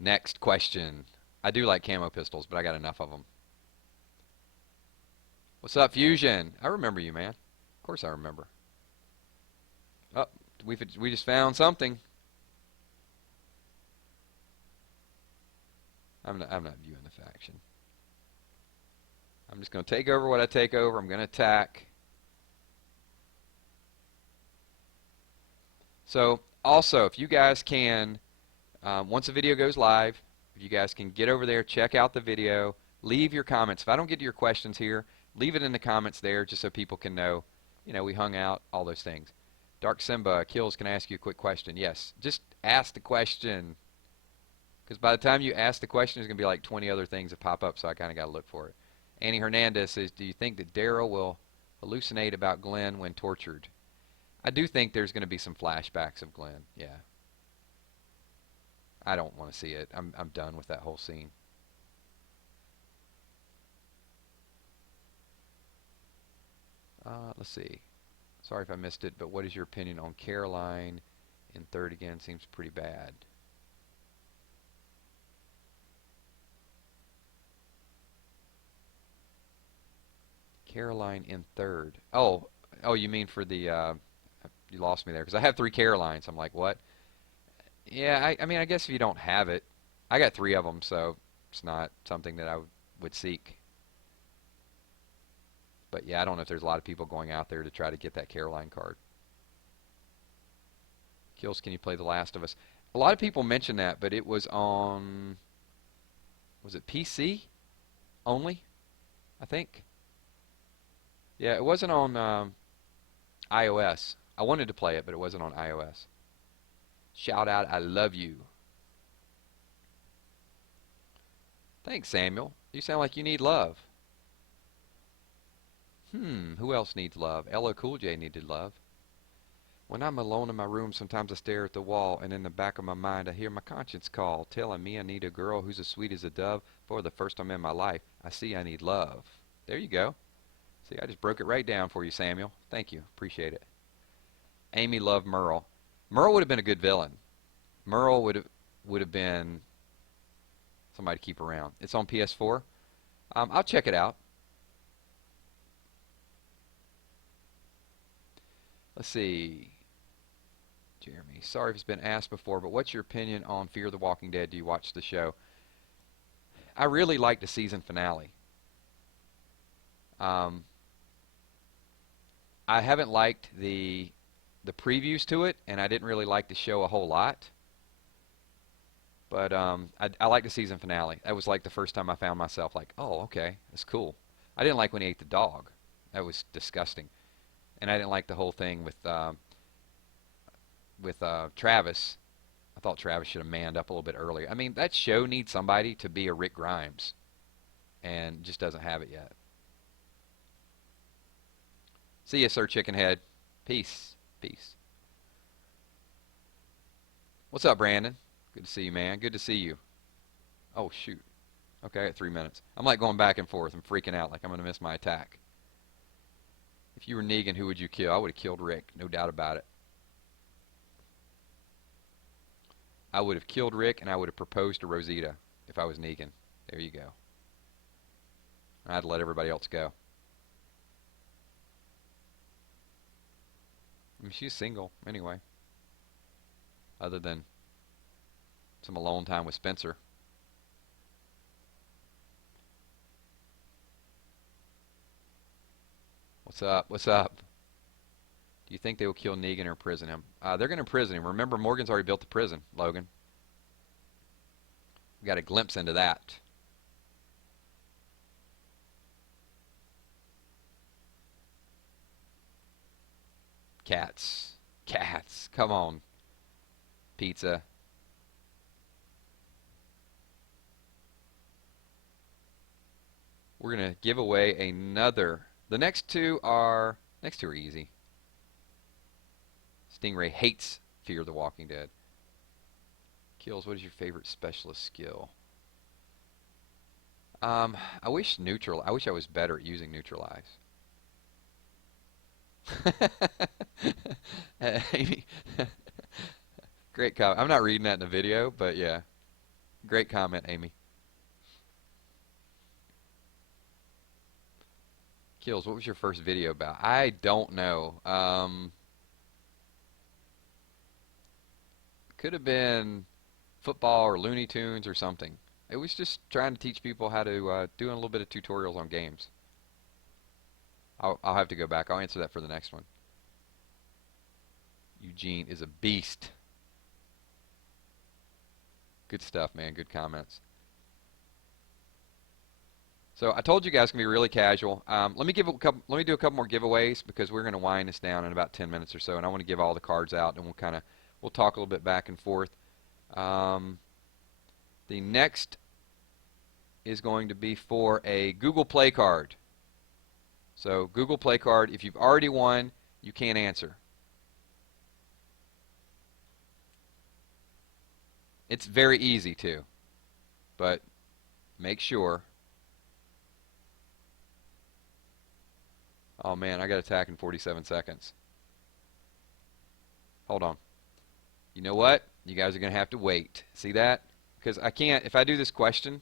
Next question. I do like camo pistols, but I got enough of them. What's up, Fusion? I remember you, man. Of course I remember. Oh, we just found something. I'm not viewing the faction. I'm just going to take over what I take over. I'm going to attack. So, also, if you guys can, once the video goes live, if you guys can get over there, check out the video, leave your comments. If I don't get to your questions here, leave it in the comments there just so people can know, we hung out, all those things. Dark Simba, Kills, can I ask you a quick question? Yes. Just ask the question. Because by the time you ask the question, there's going to be like 20 other things that pop up, so I kind of got to look for it. Annie Hernandez says, do you think that Daryl will hallucinate about Glenn when tortured? I do think there's going to be some flashbacks of Glenn, yeah. I don't want to see it. I'm done with that whole scene. Let's see. Sorry if I missed it, but what is your opinion on Caroline in third again? Seems pretty bad. Caroline in third. Oh, you mean for the, you lost me there, because I have 3 Carolines. I'm like, what? Yeah, I mean, I guess if you don't have it, I got 3 of them, so it's not something that I would seek. But yeah, I don't know if there's a lot of people going out there to try to get that Caroline card. Kills, can you play The Last of Us? A lot of people mention that, but it was on, was it PC only, I think? Yeah, it wasn't on iOS. I wanted to play it, but it wasn't on iOS. Shout out, I love you. Thanks, Samuel. You sound like you need love. Who else needs love? LL Cool J needed love. When I'm alone in my room, sometimes I stare at the wall, and in the back of my mind I hear my conscience call, telling me I need a girl who's as sweet as a dove. For the first time in my life, I see I need love. There you go. See, I just broke it right down for you, Samuel. Thank you. Appreciate it. Amy loved Merle. Merle would have been a good villain. Merle would have been somebody to keep around. It's on PS4. I'll check it out. Let's see. Jeremy, sorry if it's been asked before, but what's your opinion on Fear the Walking Dead? Do you watch the show? I really like the season finale. I haven't liked the previews to it, and I didn't really like the show a whole lot. But I like the season finale. That was like the first time I found myself like, oh, okay, that's cool. I didn't like when he ate the dog. That was disgusting. And I didn't like the whole thing with Travis. I thought Travis should have manned up a little bit earlier. I mean, that show needs somebody to be a Rick Grimes, and just doesn't have it yet. See ya, Sir Chickenhead. Peace. Peace. What's up, Brandon? Good to see you, man. Good to see you. Oh, shoot. Okay, I got 3 minutes. I'm like going back and forth. I'm freaking out like I'm going to miss my attack. If you were Negan, who would you kill? I would have killed Rick, no doubt about it. I would have killed Rick, and I would have proposed to Rosita if I was Negan. There you go. I'd let everybody else go. I mean, she's single, anyway. Other than some alone time with Spencer. What's up? What's up? Do you think they will kill Negan or imprison him? They're going to imprison him. Remember, Morgan's already built the prison, Logan. We got a glimpse into that. Cats. Cats. Come on. Pizza. We're going to give away another. The next two are easy. Stingray hates Fear the Walking Dead. Kills, what is your favorite specialist skill? I wish I was better at using neutralize. Amy, great comment. I'm not reading that in the video, but yeah, great comment, Amy. Kills, what was your first video about? I don't know. Could have been football or Looney Tunes or something. It was just trying to teach people how to do a little bit of tutorials on games. I'll have to go back. I'll answer that for the next one. Eugene is a beast. Good stuff, man. Good comments. So I told you guys can be really casual. Let me give a couple. Let me do a couple more giveaways because we're going to wind this down in about 10 minutes or so, and I want to give all the cards out, and we'll talk a little bit back and forth. Um, the next is going to be for a Google Play card. So Google Play card. If you've already won, you can't answer. It's very easy too, but make sure. Oh man, I got attack in 47 seconds. Hold on. You know what? You guys are going to have to wait. See that? Because I can't, if I do this question,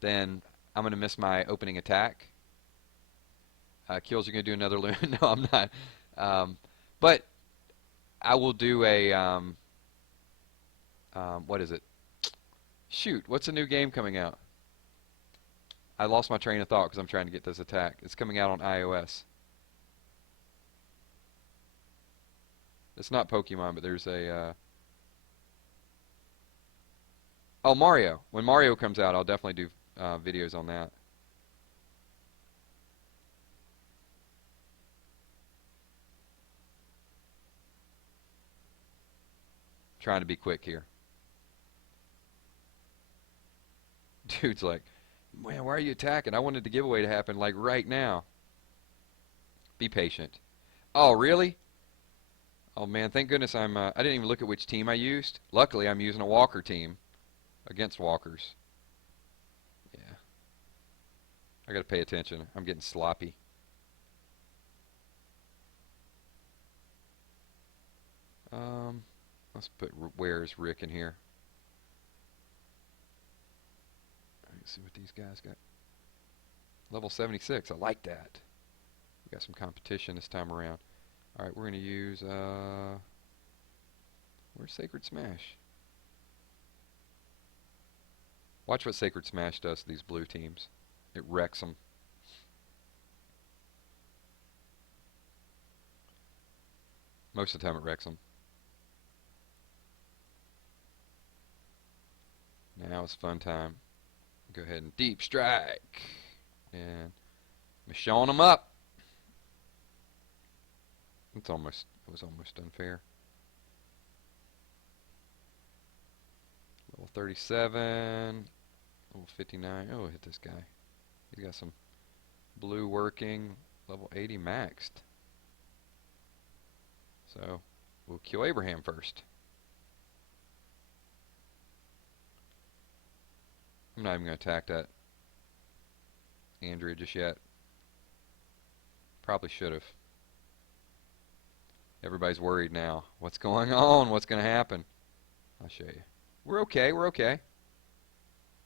then I'm going to miss my opening attack. Kills, you're going to do another loon? No, I'm not. But I will do a, what is it? Shoot, what's a new game coming out? I lost my train of thought because I'm trying to get this attack. It's coming out on iOS. It's not Pokemon, but there's a... Oh, Mario. When Mario comes out, I'll definitely do videos on that. Trying to be quick here. Dude's like, man, why are you attacking? I wanted the giveaway to happen like right now. Be patient. Oh, really? Oh man, thank goodness I didn't even look at which team I used. Luckily, I'm using a Walker team against Walkers. Yeah. I gotta pay attention. I'm getting sloppy. Let's put where's Rick in here. Let's see what these guys got. Level 76. I like that. We got some competition this time around. All right, we're gonna use where's Sacred Smash? Watch what Sacred Smash does to these blue teams. It wrecks them. Most of the time it wrecks them. Now it's fun time. Go ahead and deep strike. And I'm showing them up. It was almost unfair. Level 37. Level 59. Oh, hit this guy. He's got some blue working. Level 80 maxed. So we'll kill Abraham first. I'm not even going to attack that Andrea just yet. Probably should have. Everybody's worried now. What's going on? What's going to happen? I'll show you. We're okay. We're okay.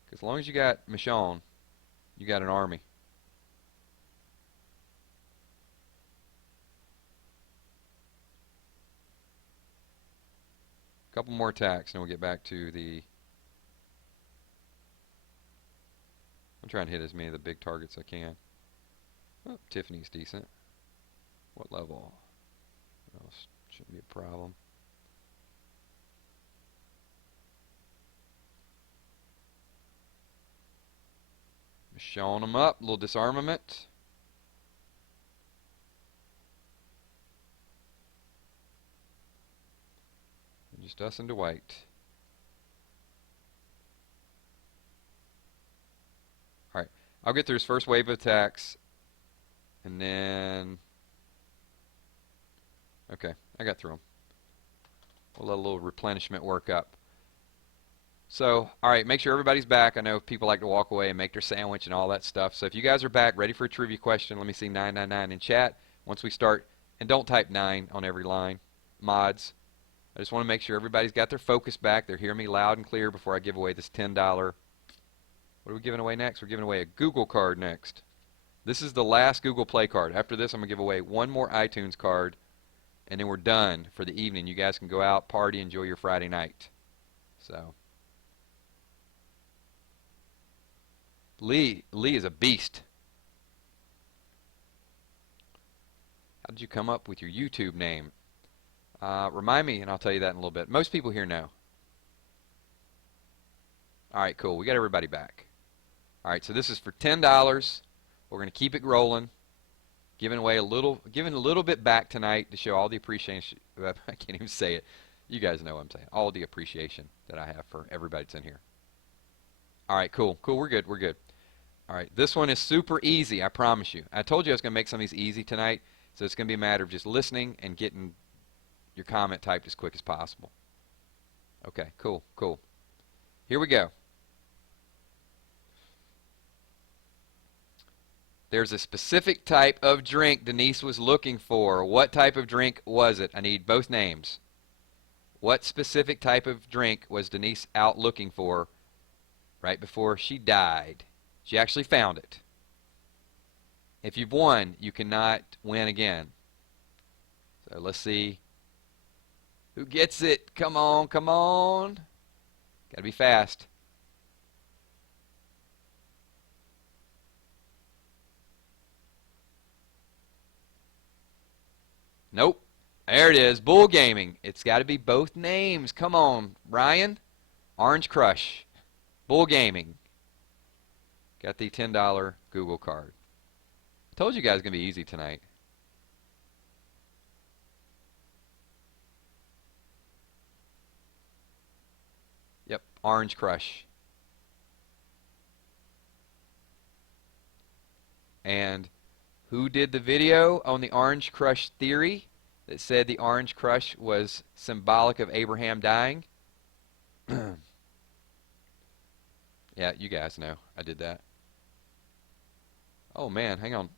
Because as long as you got Michonne, you got an army. A couple more attacks and we'll get back to the... I'm trying to hit as many of the big targets I can. Oh, Tiffany's decent. What level? Well, shouldn't be a problem. Just showing them up. A little disarmament. And just us into white. Alright, I'll get through his first wave of attacks, and then... Okay, I got through them. We'll let a little replenishment work up. So, alright, make sure everybody's back. I know people like to walk away and make their sandwich and all that stuff. So if you guys are back, ready for a trivia question, let me see 999 in chat once we start. And don't type 9 on every line. Mods. I just want to make sure everybody's got their focus back. They're hearing me loud and clear before I give away this $10. What are we giving away next? We're giving away a Google card next. This is the last Google Play card. After this, I'm going to give away one more iTunes card, and then we're done for the evening. You guys can go out, party, enjoy your Friday night. So, Lee is a beast. How did you come up with your YouTube name? Remind me, and I'll tell you that in a little bit. Most people here know. All right, cool. We got everybody back. All right, so this is for $10. We're going to keep it rolling, giving a little bit back tonight to show all the appreciation. I can't even say it. You guys know what I'm saying. All the appreciation that I have for everybody that's in here. All right, cool. We're good. We're good. All right, this one is super easy, I promise you. I told you I was going to make some of these easy tonight, so it's going to be a matter of just listening and getting your comment typed as quick as possible. Okay, cool. Here we go. There's a specific type of drink Denise was looking for. What type of drink was it? I need both names. What specific type of drink was Denise out looking for right before she died? She actually found it. If you've won, you cannot win again. So let's see who gets it. Come on. Gotta be fast. Nope. There it is. Bull Gaming. It's got to be both names. Come on, Ryan. Orange Crush. Bull Gaming. Got the $10 Google card. I told you guys it's going to be easy tonight. Yep, Orange Crush. And who did the video on the Orange Crush theory that said the Orange Crush was symbolic of Abraham dying? Yeah, you guys know. I did that. Oh man, hang on.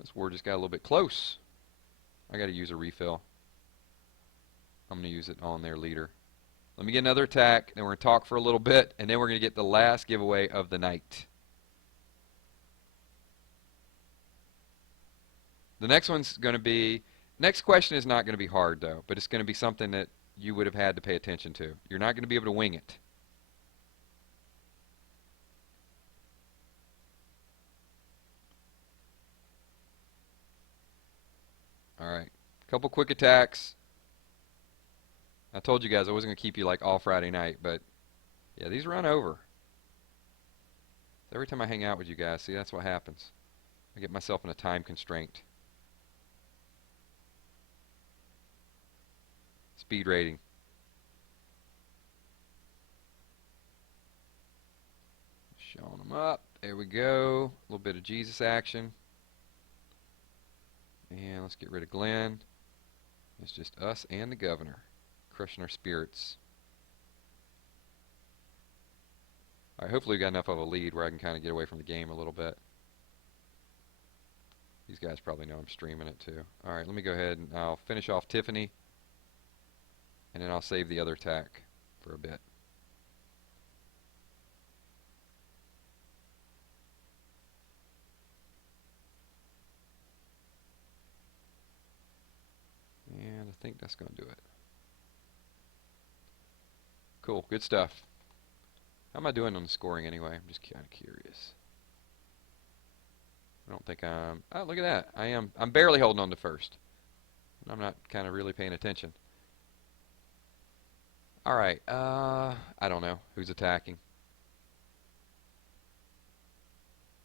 This word just got a little bit close. I got to use a refill. I'm going to use it on their leader. Let me get another attack, then we're going to talk for a little bit, and then we're going to get the last giveaway of the night. The next one's going to be, next question is not going to be hard though, but it's going to be something that you would have had to pay attention to. You're not going to be able to wing it. Alright, a couple quick attacks. I told you guys I wasn't going to keep you like all Friday night, but yeah, these run over. Every time I hang out with you guys, see, that's what happens. I get myself in a time constraint. Speed rating. Showing them up. There we go. A little bit of Jesus action. And let's get rid of Glenn. It's just us and the governor. Crushing our spirits. Alright, hopefully we got enough of a lead where I can kind of get away from the game a little bit. These guys probably know I'm streaming it too. Alright, let me go ahead and I'll finish off Tiffany. And then I'll save the other attack for a bit. And I think that's going to do it. Cool, good stuff. How am I doing on the scoring anyway? I'm just kind of curious. I don't think I'm... Oh, look at that. I'm barely holding on to first. I'm not kind of really paying attention. Alright, I don't know who's attacking.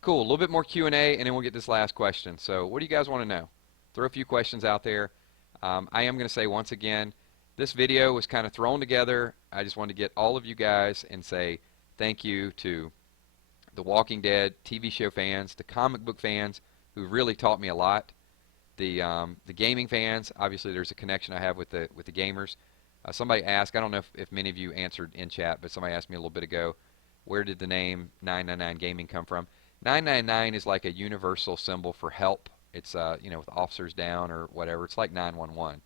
Cool, a little bit more Q&A and then we'll get this last question. So what do you guys want to know? Throw a few questions out there. I am going to say once again, this video was kind of thrown together. I just wanted to get all of you guys and say thank you to the Walking Dead TV show fans, the comic book fans who really taught me a lot, the gaming fans. Obviously there's a connection I have with the gamers. Somebody asked, I don't know if many of you answered in chat, but somebody asked me a little bit ago, where did the name 999 Gaming come from? 999 is like a universal symbol for help. It's, you know, with officers down or whatever. It's like 911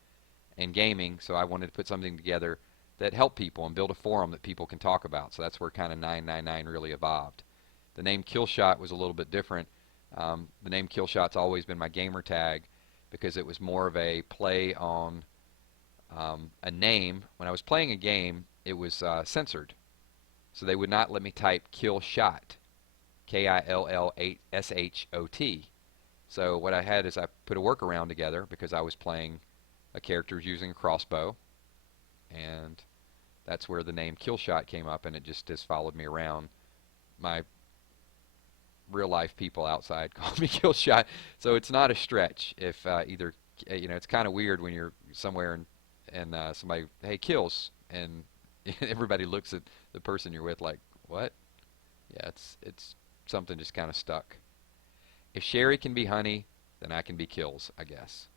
and gaming, so I wanted to put something together that helped people and build a forum that people can talk about. So that's where kind of 999 really evolved. The name Kilzhot was a little bit different. The name Kilzhot's always been my gamer tag because it was more of a play on a name. When I was playing a game, it was censored. So they would not let me type Kilzhot, K-I-L-L-S-H-O-T. So what I had is I put a workaround together because I was playing a character using a crossbow, and that's where the name Kilzhot came up, and it just has followed me around my real life people outside call me Kilzhot, so it's not a stretch. If either it's kind of weird when you're somewhere and somebody, hey, Kills, and everybody looks at the person you're with like, what? Yeah, it's something just kind of stuck. If Sherry can be honey, then I can be Kills, I guess.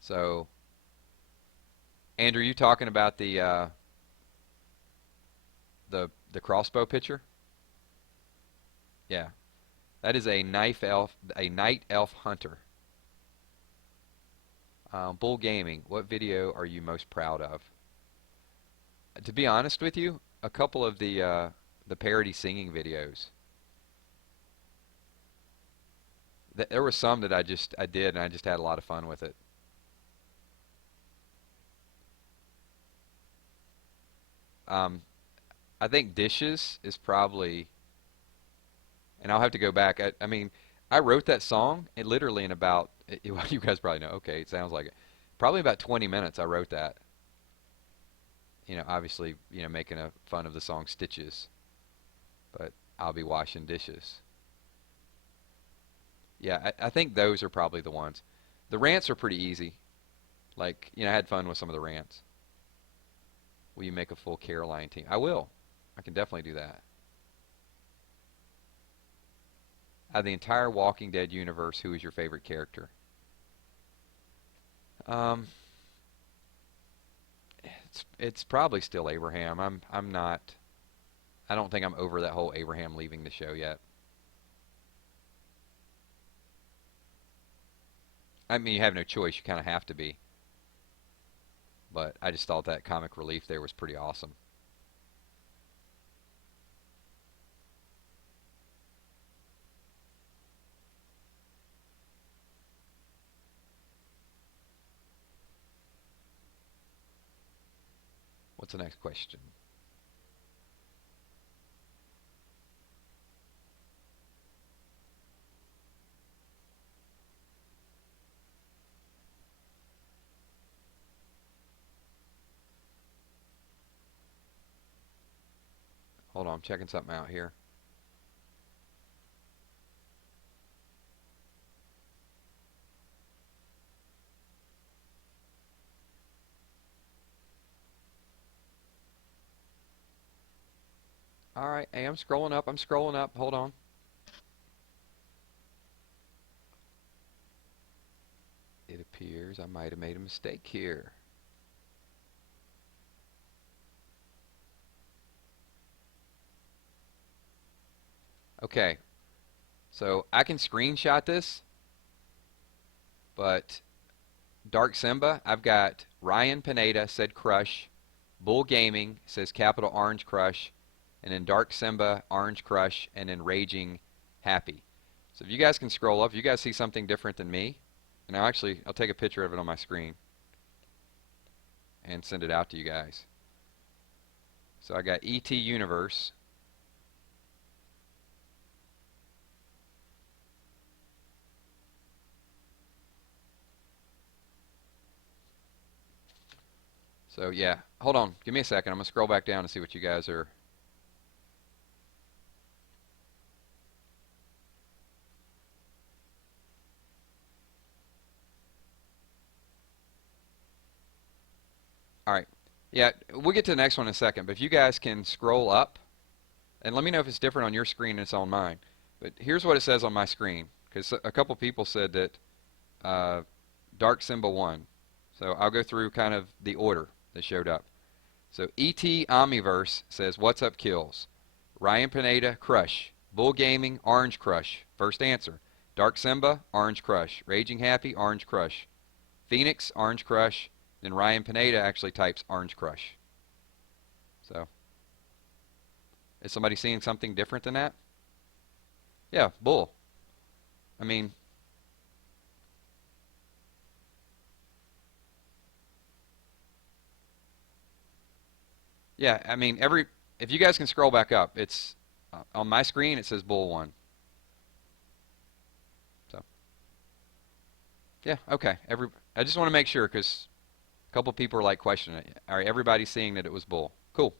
So, Andrew, you talking about the crossbow picture? Yeah, that is a night elf hunter. Bull Gaming, what video are you most proud of? To be honest with you, a couple of the parody singing videos. There were some that I did and I just had a lot of fun with it. Um, I think Dishes is probably, and I'll have to go back. I mean, I wrote that song and literally in about, well, you guys probably know. Okay, it sounds like it. Probably about 20 minutes I wrote that. Obviously, making a fun of the song Stitches, but I'll be washing dishes. Yeah, I think those are probably the ones. The rants are pretty easy. Like, I had fun with some of the rants. Will you make a full Caroline team? I will. I can definitely do that. Out of the entire Walking Dead universe, who is your favorite character? Um, it's probably still Abraham. I'm not. I don't think I'm over that whole Abraham leaving the show yet. I mean, you have no choice. You kind of have to be. But I just thought that comic relief there was pretty awesome. What's the next question? Hold on, I'm checking something out here. All right, hey, I'm scrolling up. I'm scrolling up. Hold on. It appears I might have made a mistake here. Okay, so I can screenshot this, but Dark Simba, I've got Ryan Pineda said crush, Bull Gaming says capital orange crush, and then Dark Simba orange crush, and then Raging Happy. So if you guys can scroll up, if you guys see something different than me, and I'll take a picture of it on my screen and send it out to you guys. So I got ET Universe. So yeah, hold on. Give me a second. I'm going to scroll back down and see what you guys are. All right. Yeah, we'll get to the next one in a second, but if you guys can scroll up and let me know if it's different on your screen and it's on mine. But here's what it says on my screen, because a couple people said that uh, Dark Simba won. So I'll go through kind of the order that showed up. So ET Omniverse says, what's up kills? Ryan Pineda, Crush. Bull Gaming, Orange Crush. First answer. Dark Simba, Orange Crush. Raging Happy, Orange Crush. Phoenix, Orange Crush. Then Ryan Pineda actually types Orange Crush. So, is somebody seeing something different than that? Yeah, Bull. I mean, yeah, I mean, if you guys can scroll back up, it's on my screen it says Bull 1. So, yeah, okay. I just want to make sure because a couple people are like questioning it. All right, everybody's seeing that it was Bull. Cool.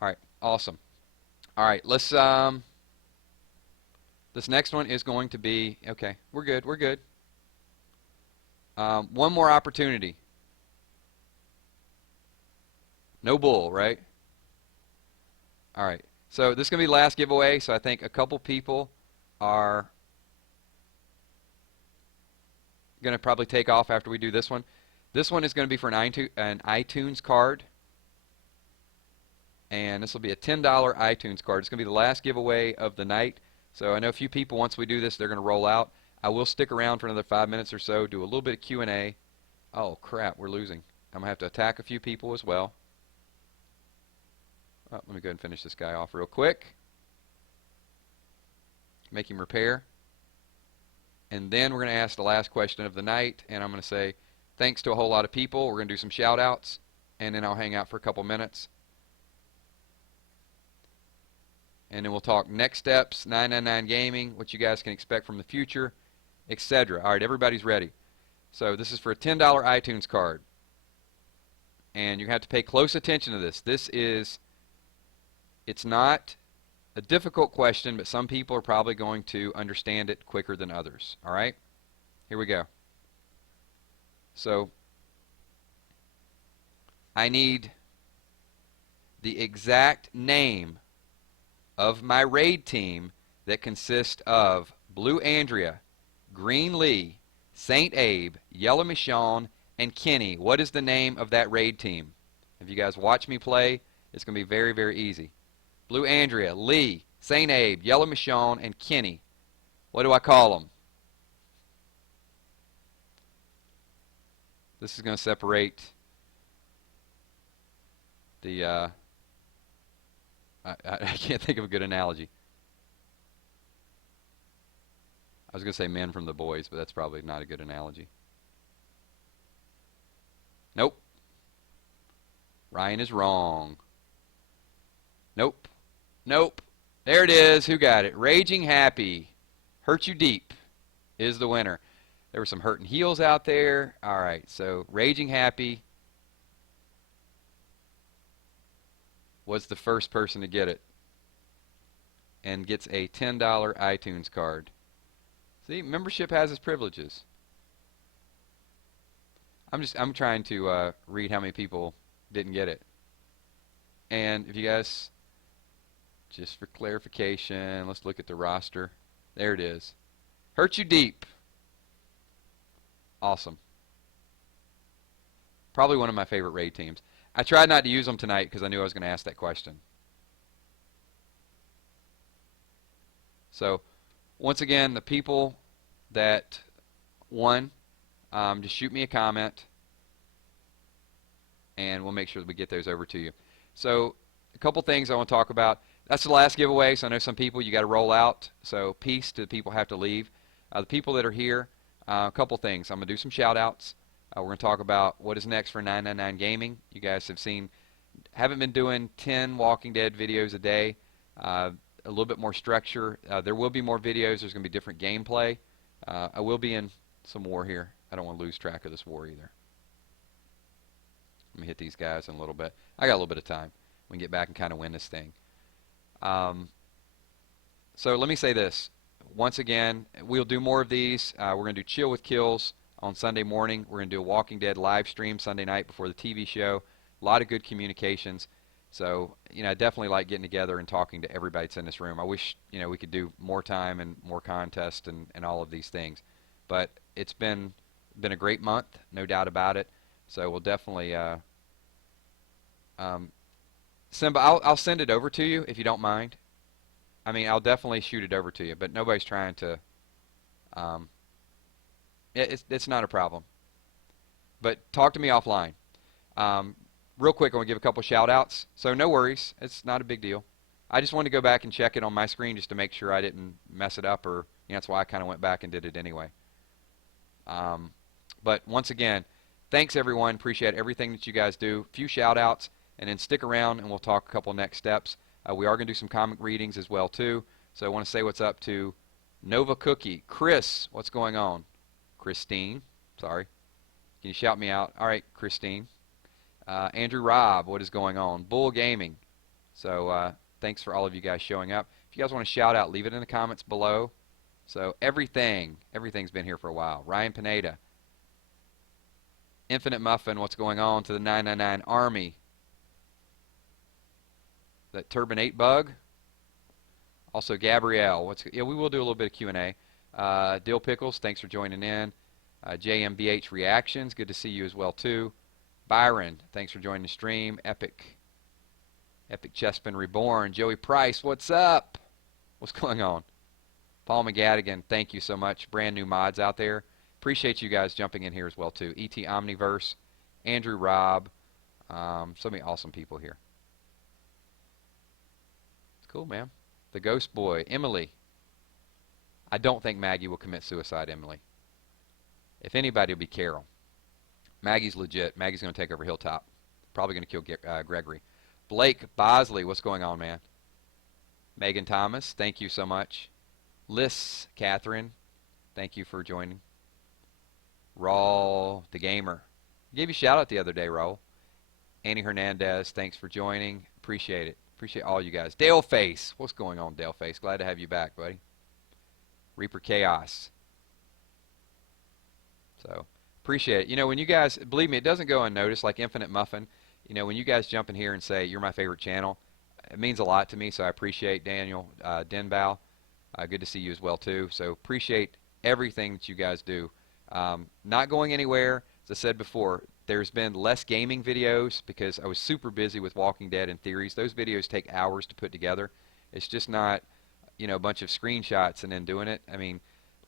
All right, awesome. All right, let's this next one is going to be okay. We're good. We're good. One more opportunity. No bull, right? All right. So this is going to be the last giveaway. So I think a couple people are going to probably take off after we do this one. This one is going to be for an iTunes card. And this will be a $10 iTunes card. It's going to be the last giveaway of the night. So I know a few people, once we do this, they're going to roll out. I will stick around for another 5 minutes or so, do a little bit of Q&A. Oh, crap, we're losing. I'm going to have to attack a few people as well. Oh, let me go ahead and finish this guy off real quick. Make him repair. And then we're going to ask the last question of the night, and I'm going to say thanks to a whole lot of people. We're going to do some shout-outs, and then I'll hang out for a couple minutes. And then we'll talk next steps, 999 Gaming, what you guys can expect from the future, etc. All right, everybody's ready. So this is for a $10 iTunes card. And you're going to have to pay close attention to this. It's not a difficult question, but some people are probably going to understand it quicker than others. All right? Here we go. So I need the exact name of my raid team that consists of Blue Andrea, Green Lee, Saint Abe, Yellow Michonne, and Kenny. What is the name of that raid team? If you guys watch me play, it's going to be very, very easy. Blue Andrea, Lee, Saint Abe, Yellow Michonne, and Kenny. What do I call them? This is going to separate the I can't think of a good analogy. I was going to say men from the boys, but that's probably not a good analogy. Nope. Ryan is wrong. Nope. Nope. There it is. Who got it? Raging Happy. Hurt You Deep is the winner. There were some hurting heels out there. All right, so Raging Happy was the first person to get it and gets a $10 iTunes card. See, membership has its privileges. I'm trying to read how many people didn't get it. And if you guys, just for clarification, let's look at the roster. There it is. Hurt You Deep. Awesome. Probably one of my favorite raid teams. I tried not to use them tonight because I knew I was going to ask that question. So, once again, the people that won, just shoot me a comment, and we'll make sure that we get those over to you. So, a couple things I want to talk about. That's the last giveaway, so I know some people you got to roll out. So, peace to the people who have to leave. The people that are here, a couple things. I'm going to do some shout-outs. We're going to talk about what is next for 999 Gaming. You guys have seen, haven't been doing 10 Walking Dead videos a day. A little bit more structure. There will be more videos. There's going to be different gameplay. I will be in some war here. I don't want to lose track of this war either. Let me hit these guys in a little bit. I got a little bit of time. We can get back and kind of win this thing. So let me say this. Once again, we'll do more of these. We're going to do Chill with Kills on Sunday morning. We're going to do a Walking Dead live stream Sunday night before the TV show. A lot of good communications. So, I definitely like getting together and talking to everybody that's in this room. I wish, we could do more time and more contests and all of these things. But it's been a great month, no doubt about it. So we'll definitely, Simba, I'll send it over to you if you don't mind. I mean, I'll definitely shoot it over to you, but nobody's trying to, it's not a problem. But talk to me offline. Real quick, I want to give a couple shout-outs. So no worries. It's not a big deal. I just wanted to go back and check it on my screen just to make sure I didn't mess it up, or that's why I kind of went back and did it anyway. But once again, thanks, everyone. Appreciate everything that you guys do. A few shout-outs, and then stick around, and we'll talk a couple next steps. We are going to do some comic readings as well, too. So I want to say what's up to Nova Cookie. Chris, what's going on? Christine, sorry. Can you shout me out? All right, Christine. Andrew Robb, what is going on? Bull Gaming. So thanks for all of you guys showing up. If you guys want to shout out, leave it in the comments below. So everything's been here for a while. Ryan Pineda, Infinite Muffin, what's going on to the 999 Army? That Turban 8 bug. Also Gabrielle, we will do a little bit of Q&A. Dill Pickles, thanks for joining in. JMBH Reactions, good to see you as well too. Byron, thanks for joining the stream. Epic Chespin Reborn. Joey Price, what's up? What's going on? Paul McGadigan, thank you so much. Brand new mods out there. Appreciate you guys jumping in here as well too. ET Omniverse, Andrew Robb, so many awesome people here. It's cool, man. The Ghost Boy, Emily. I don't think Maggie will commit suicide, Emily. If anybody, it'll be Carol. Maggie's legit. Maggie's going to take over Hilltop. Probably going to kill Gregory. Blake Bosley, what's going on, man? Megan Thomas, thank you so much. Liz Catherine, thank you for joining. Raul the Gamer. I gave you a shout out the other day, Raul. Annie Hernandez, thanks for joining. Appreciate it. Appreciate all you guys. Dale Face, what's going on, Dale Face? Glad to have you back, buddy. Reaper Chaos. So, appreciate it. You know, when you guys, believe me, it doesn't go unnoticed like Infinite Muffin. You know, when you guys jump in here and say, you're my favorite channel, it means a lot to me, so I appreciate Daniel Denbow. Good to see you as well, too. So, appreciate everything that you guys do. Not going anywhere. As I said before, there's been less gaming videos because I was super busy with Walking Dead and theories. Those videos take hours to put together. It's just not, you know, a bunch of screenshots and then doing it. I mean,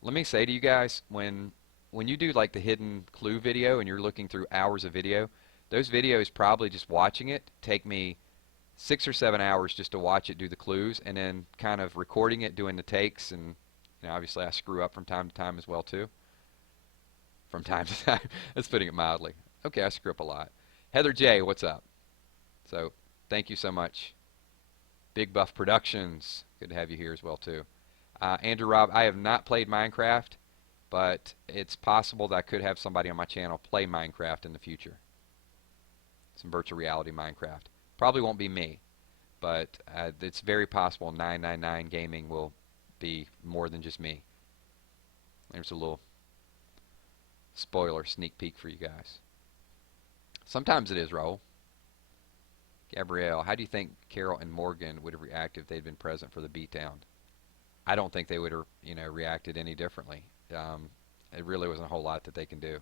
let me say to you guys, when you do like the hidden clue video and you're looking through hours of video, those videos, probably just watching it, take me 6 or 7 hours just to watch it do the clues, and then kind of recording it, doing the takes, and you know, obviously I screw up from time to time as well too. From time to time. That's putting it mildly. Okay, I screw up a lot. Heather J, what's up? So, thank you so much. Big Buff Productions, good to have you here as well too. Andrew Robb, I have not played Minecraft, but it's possible that I could have somebody on my channel play Minecraft in the future. Some virtual reality Minecraft. Probably won't be me, but it's very possible 999 Gaming will be more than just me. There's a little spoiler sneak peek for you guys. Sometimes it is, Raul. Gabrielle, how do you think Carol and Morgan would have reacted if they'd been present for the beatdown? I don't think they would have, you know, reacted any differently. It really wasn't a whole lot that they can do.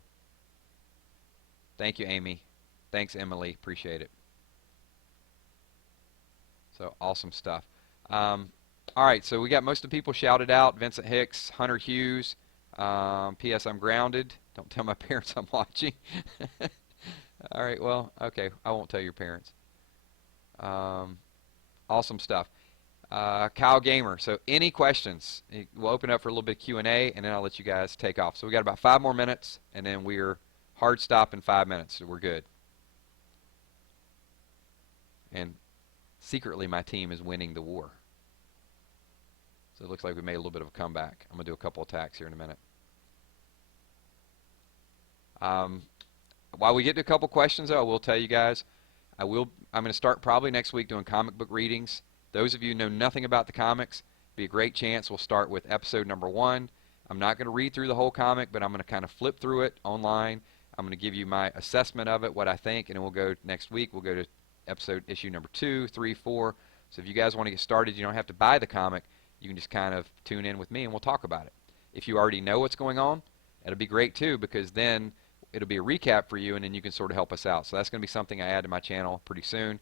Thank you, Amy. Thanks, Emily. Appreciate it. So, awesome stuff. All right, so we got most of the people shouted out. Vincent Hicks, Hunter Hughes. P.S. I'm grounded. Don't tell my parents I'm watching. All right, well, okay. I won't tell your parents. Awesome stuff. Kyle Gamer. So any questions? We'll open up for a little bit of Q&A, and then I'll let you guys take off. So we got about 5 more minutes, and then we're hard stop in 5 minutes, so we're good. And secretly, my team is winning the war. So it looks like we made a little bit of a comeback. I'm going to do a couple attacks here in a minute. While we get to a couple questions, though, I will tell you guys, I'm going to start probably next week doing comic book readings. Those of you who know nothing about the comics, be a great chance. We'll start with episode number 1. I'm not going to read through the whole comic, but I'm going to kind of flip through it online. I'm going to give you my assessment of it, what I think, and then we'll go next week. We'll go to issue number 2, 3, 4. So if you guys want to get started, you don't have to buy the comic. You can just kind of tune in with me, and we'll talk about it. If you already know what's going on, it'll be great too, because then it'll be a recap for you, and then you can sort of help us out. So that's going to be something I add to my channel pretty soon.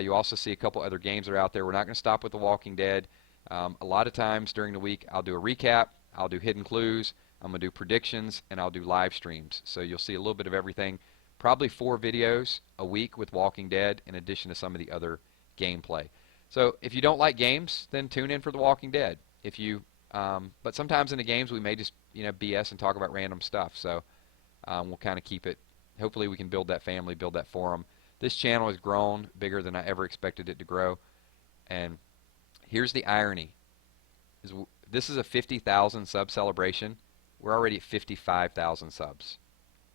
You also see a couple other games that are out there. We're not going to stop with The Walking Dead. A lot of times during the week, I'll do a recap, I'll do hidden clues, I'm going to do predictions, and I'll do live streams. So you'll see a little bit of everything. Probably 4 videos a week with Walking Dead, in addition to some of the other gameplay. So if you don't like games, then tune in for The Walking Dead. If you, but sometimes in the games we may just BS and talk about random stuff. So we'll kind of keep it. Hopefully we can build that family, build that forum. This channel has grown bigger than I ever expected it to grow. And here's the irony: this is a 50,000 sub celebration. We're already at 55,000 subs.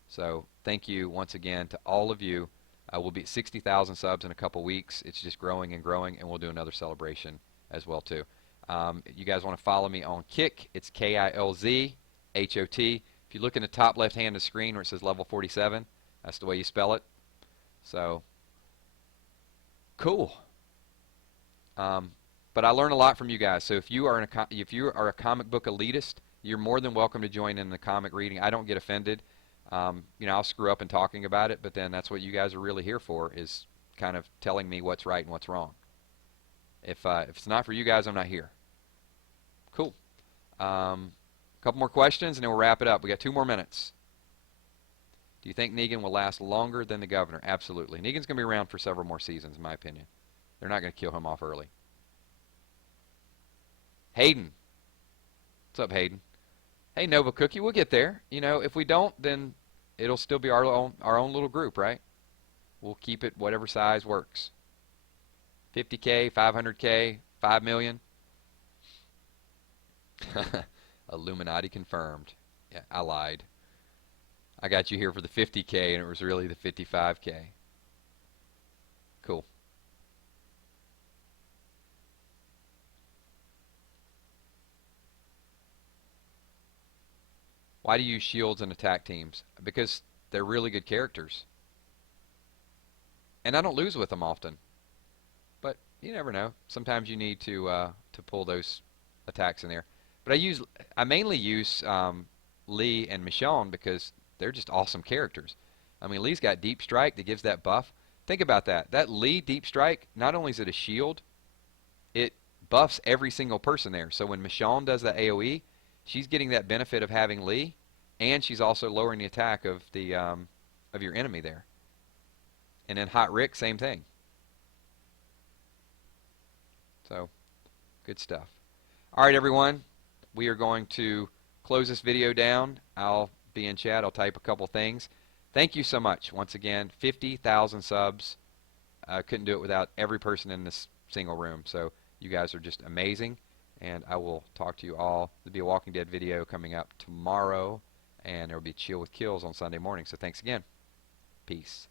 So thank you once again to all of you We'll be at 60,000 subs in a couple weeks. It's just growing and growing, and we'll do another celebration as well too. You guys want to follow me on Kick? It's KILZHOT. If you look in the top left hand of the screen where it says level 47, that's the way you spell it. So cool. But I learn a lot from you guys. So if you are a comic book elitist, you're more than welcome to join in the comic reading. I don't get offended. I'll screw up in talking about it, but then that's what you guys are really here for, is kind of telling me what's right and what's wrong. If it's not for you guys, I'm not here. Cool. A couple more questions, and then we'll wrap it up. We got 2 more minutes. Do you think Negan will last longer than the Governor? Absolutely. Negan's going to be around for several more seasons, in my opinion. They're not going to kill him off early. Hayden. What's up, Hayden? Hey, Nova Cookie, we'll get there. If we don't, then it'll still be our own little group, right? We'll keep it whatever size works. 50K, 500K, 5 million. Illuminati confirmed. Yeah, I lied. I got you here for the 50K, and it was really the 55K. Cool. Why do you use shields in attack teams? Because they're really good characters. And I don't lose with them often. But you never know. Sometimes you need to pull those attacks in there. But I mainly use Lee and Michonne because they're just awesome characters. I mean, Lee's got Deep Strike that gives that buff. Think about that. That Lee Deep Strike, not only is it a shield, it buffs every single person there. So when Michonne does that AoE, she's getting that benefit of having Lee, and she's also lowering the attack of the of your enemy there. And then Hot Rick, same thing. So, good stuff. All right, everyone. We are going to close this video down. I'll be in chat. I'll type a couple things. Thank you so much. Once again, 50,000 subs. I couldn't do it without every person in this single room. So you guys are just amazing. And I will talk to you all. There'll be a Walking Dead video coming up tomorrow. And there will be Chill with Kills on Sunday morning. So thanks again. Peace.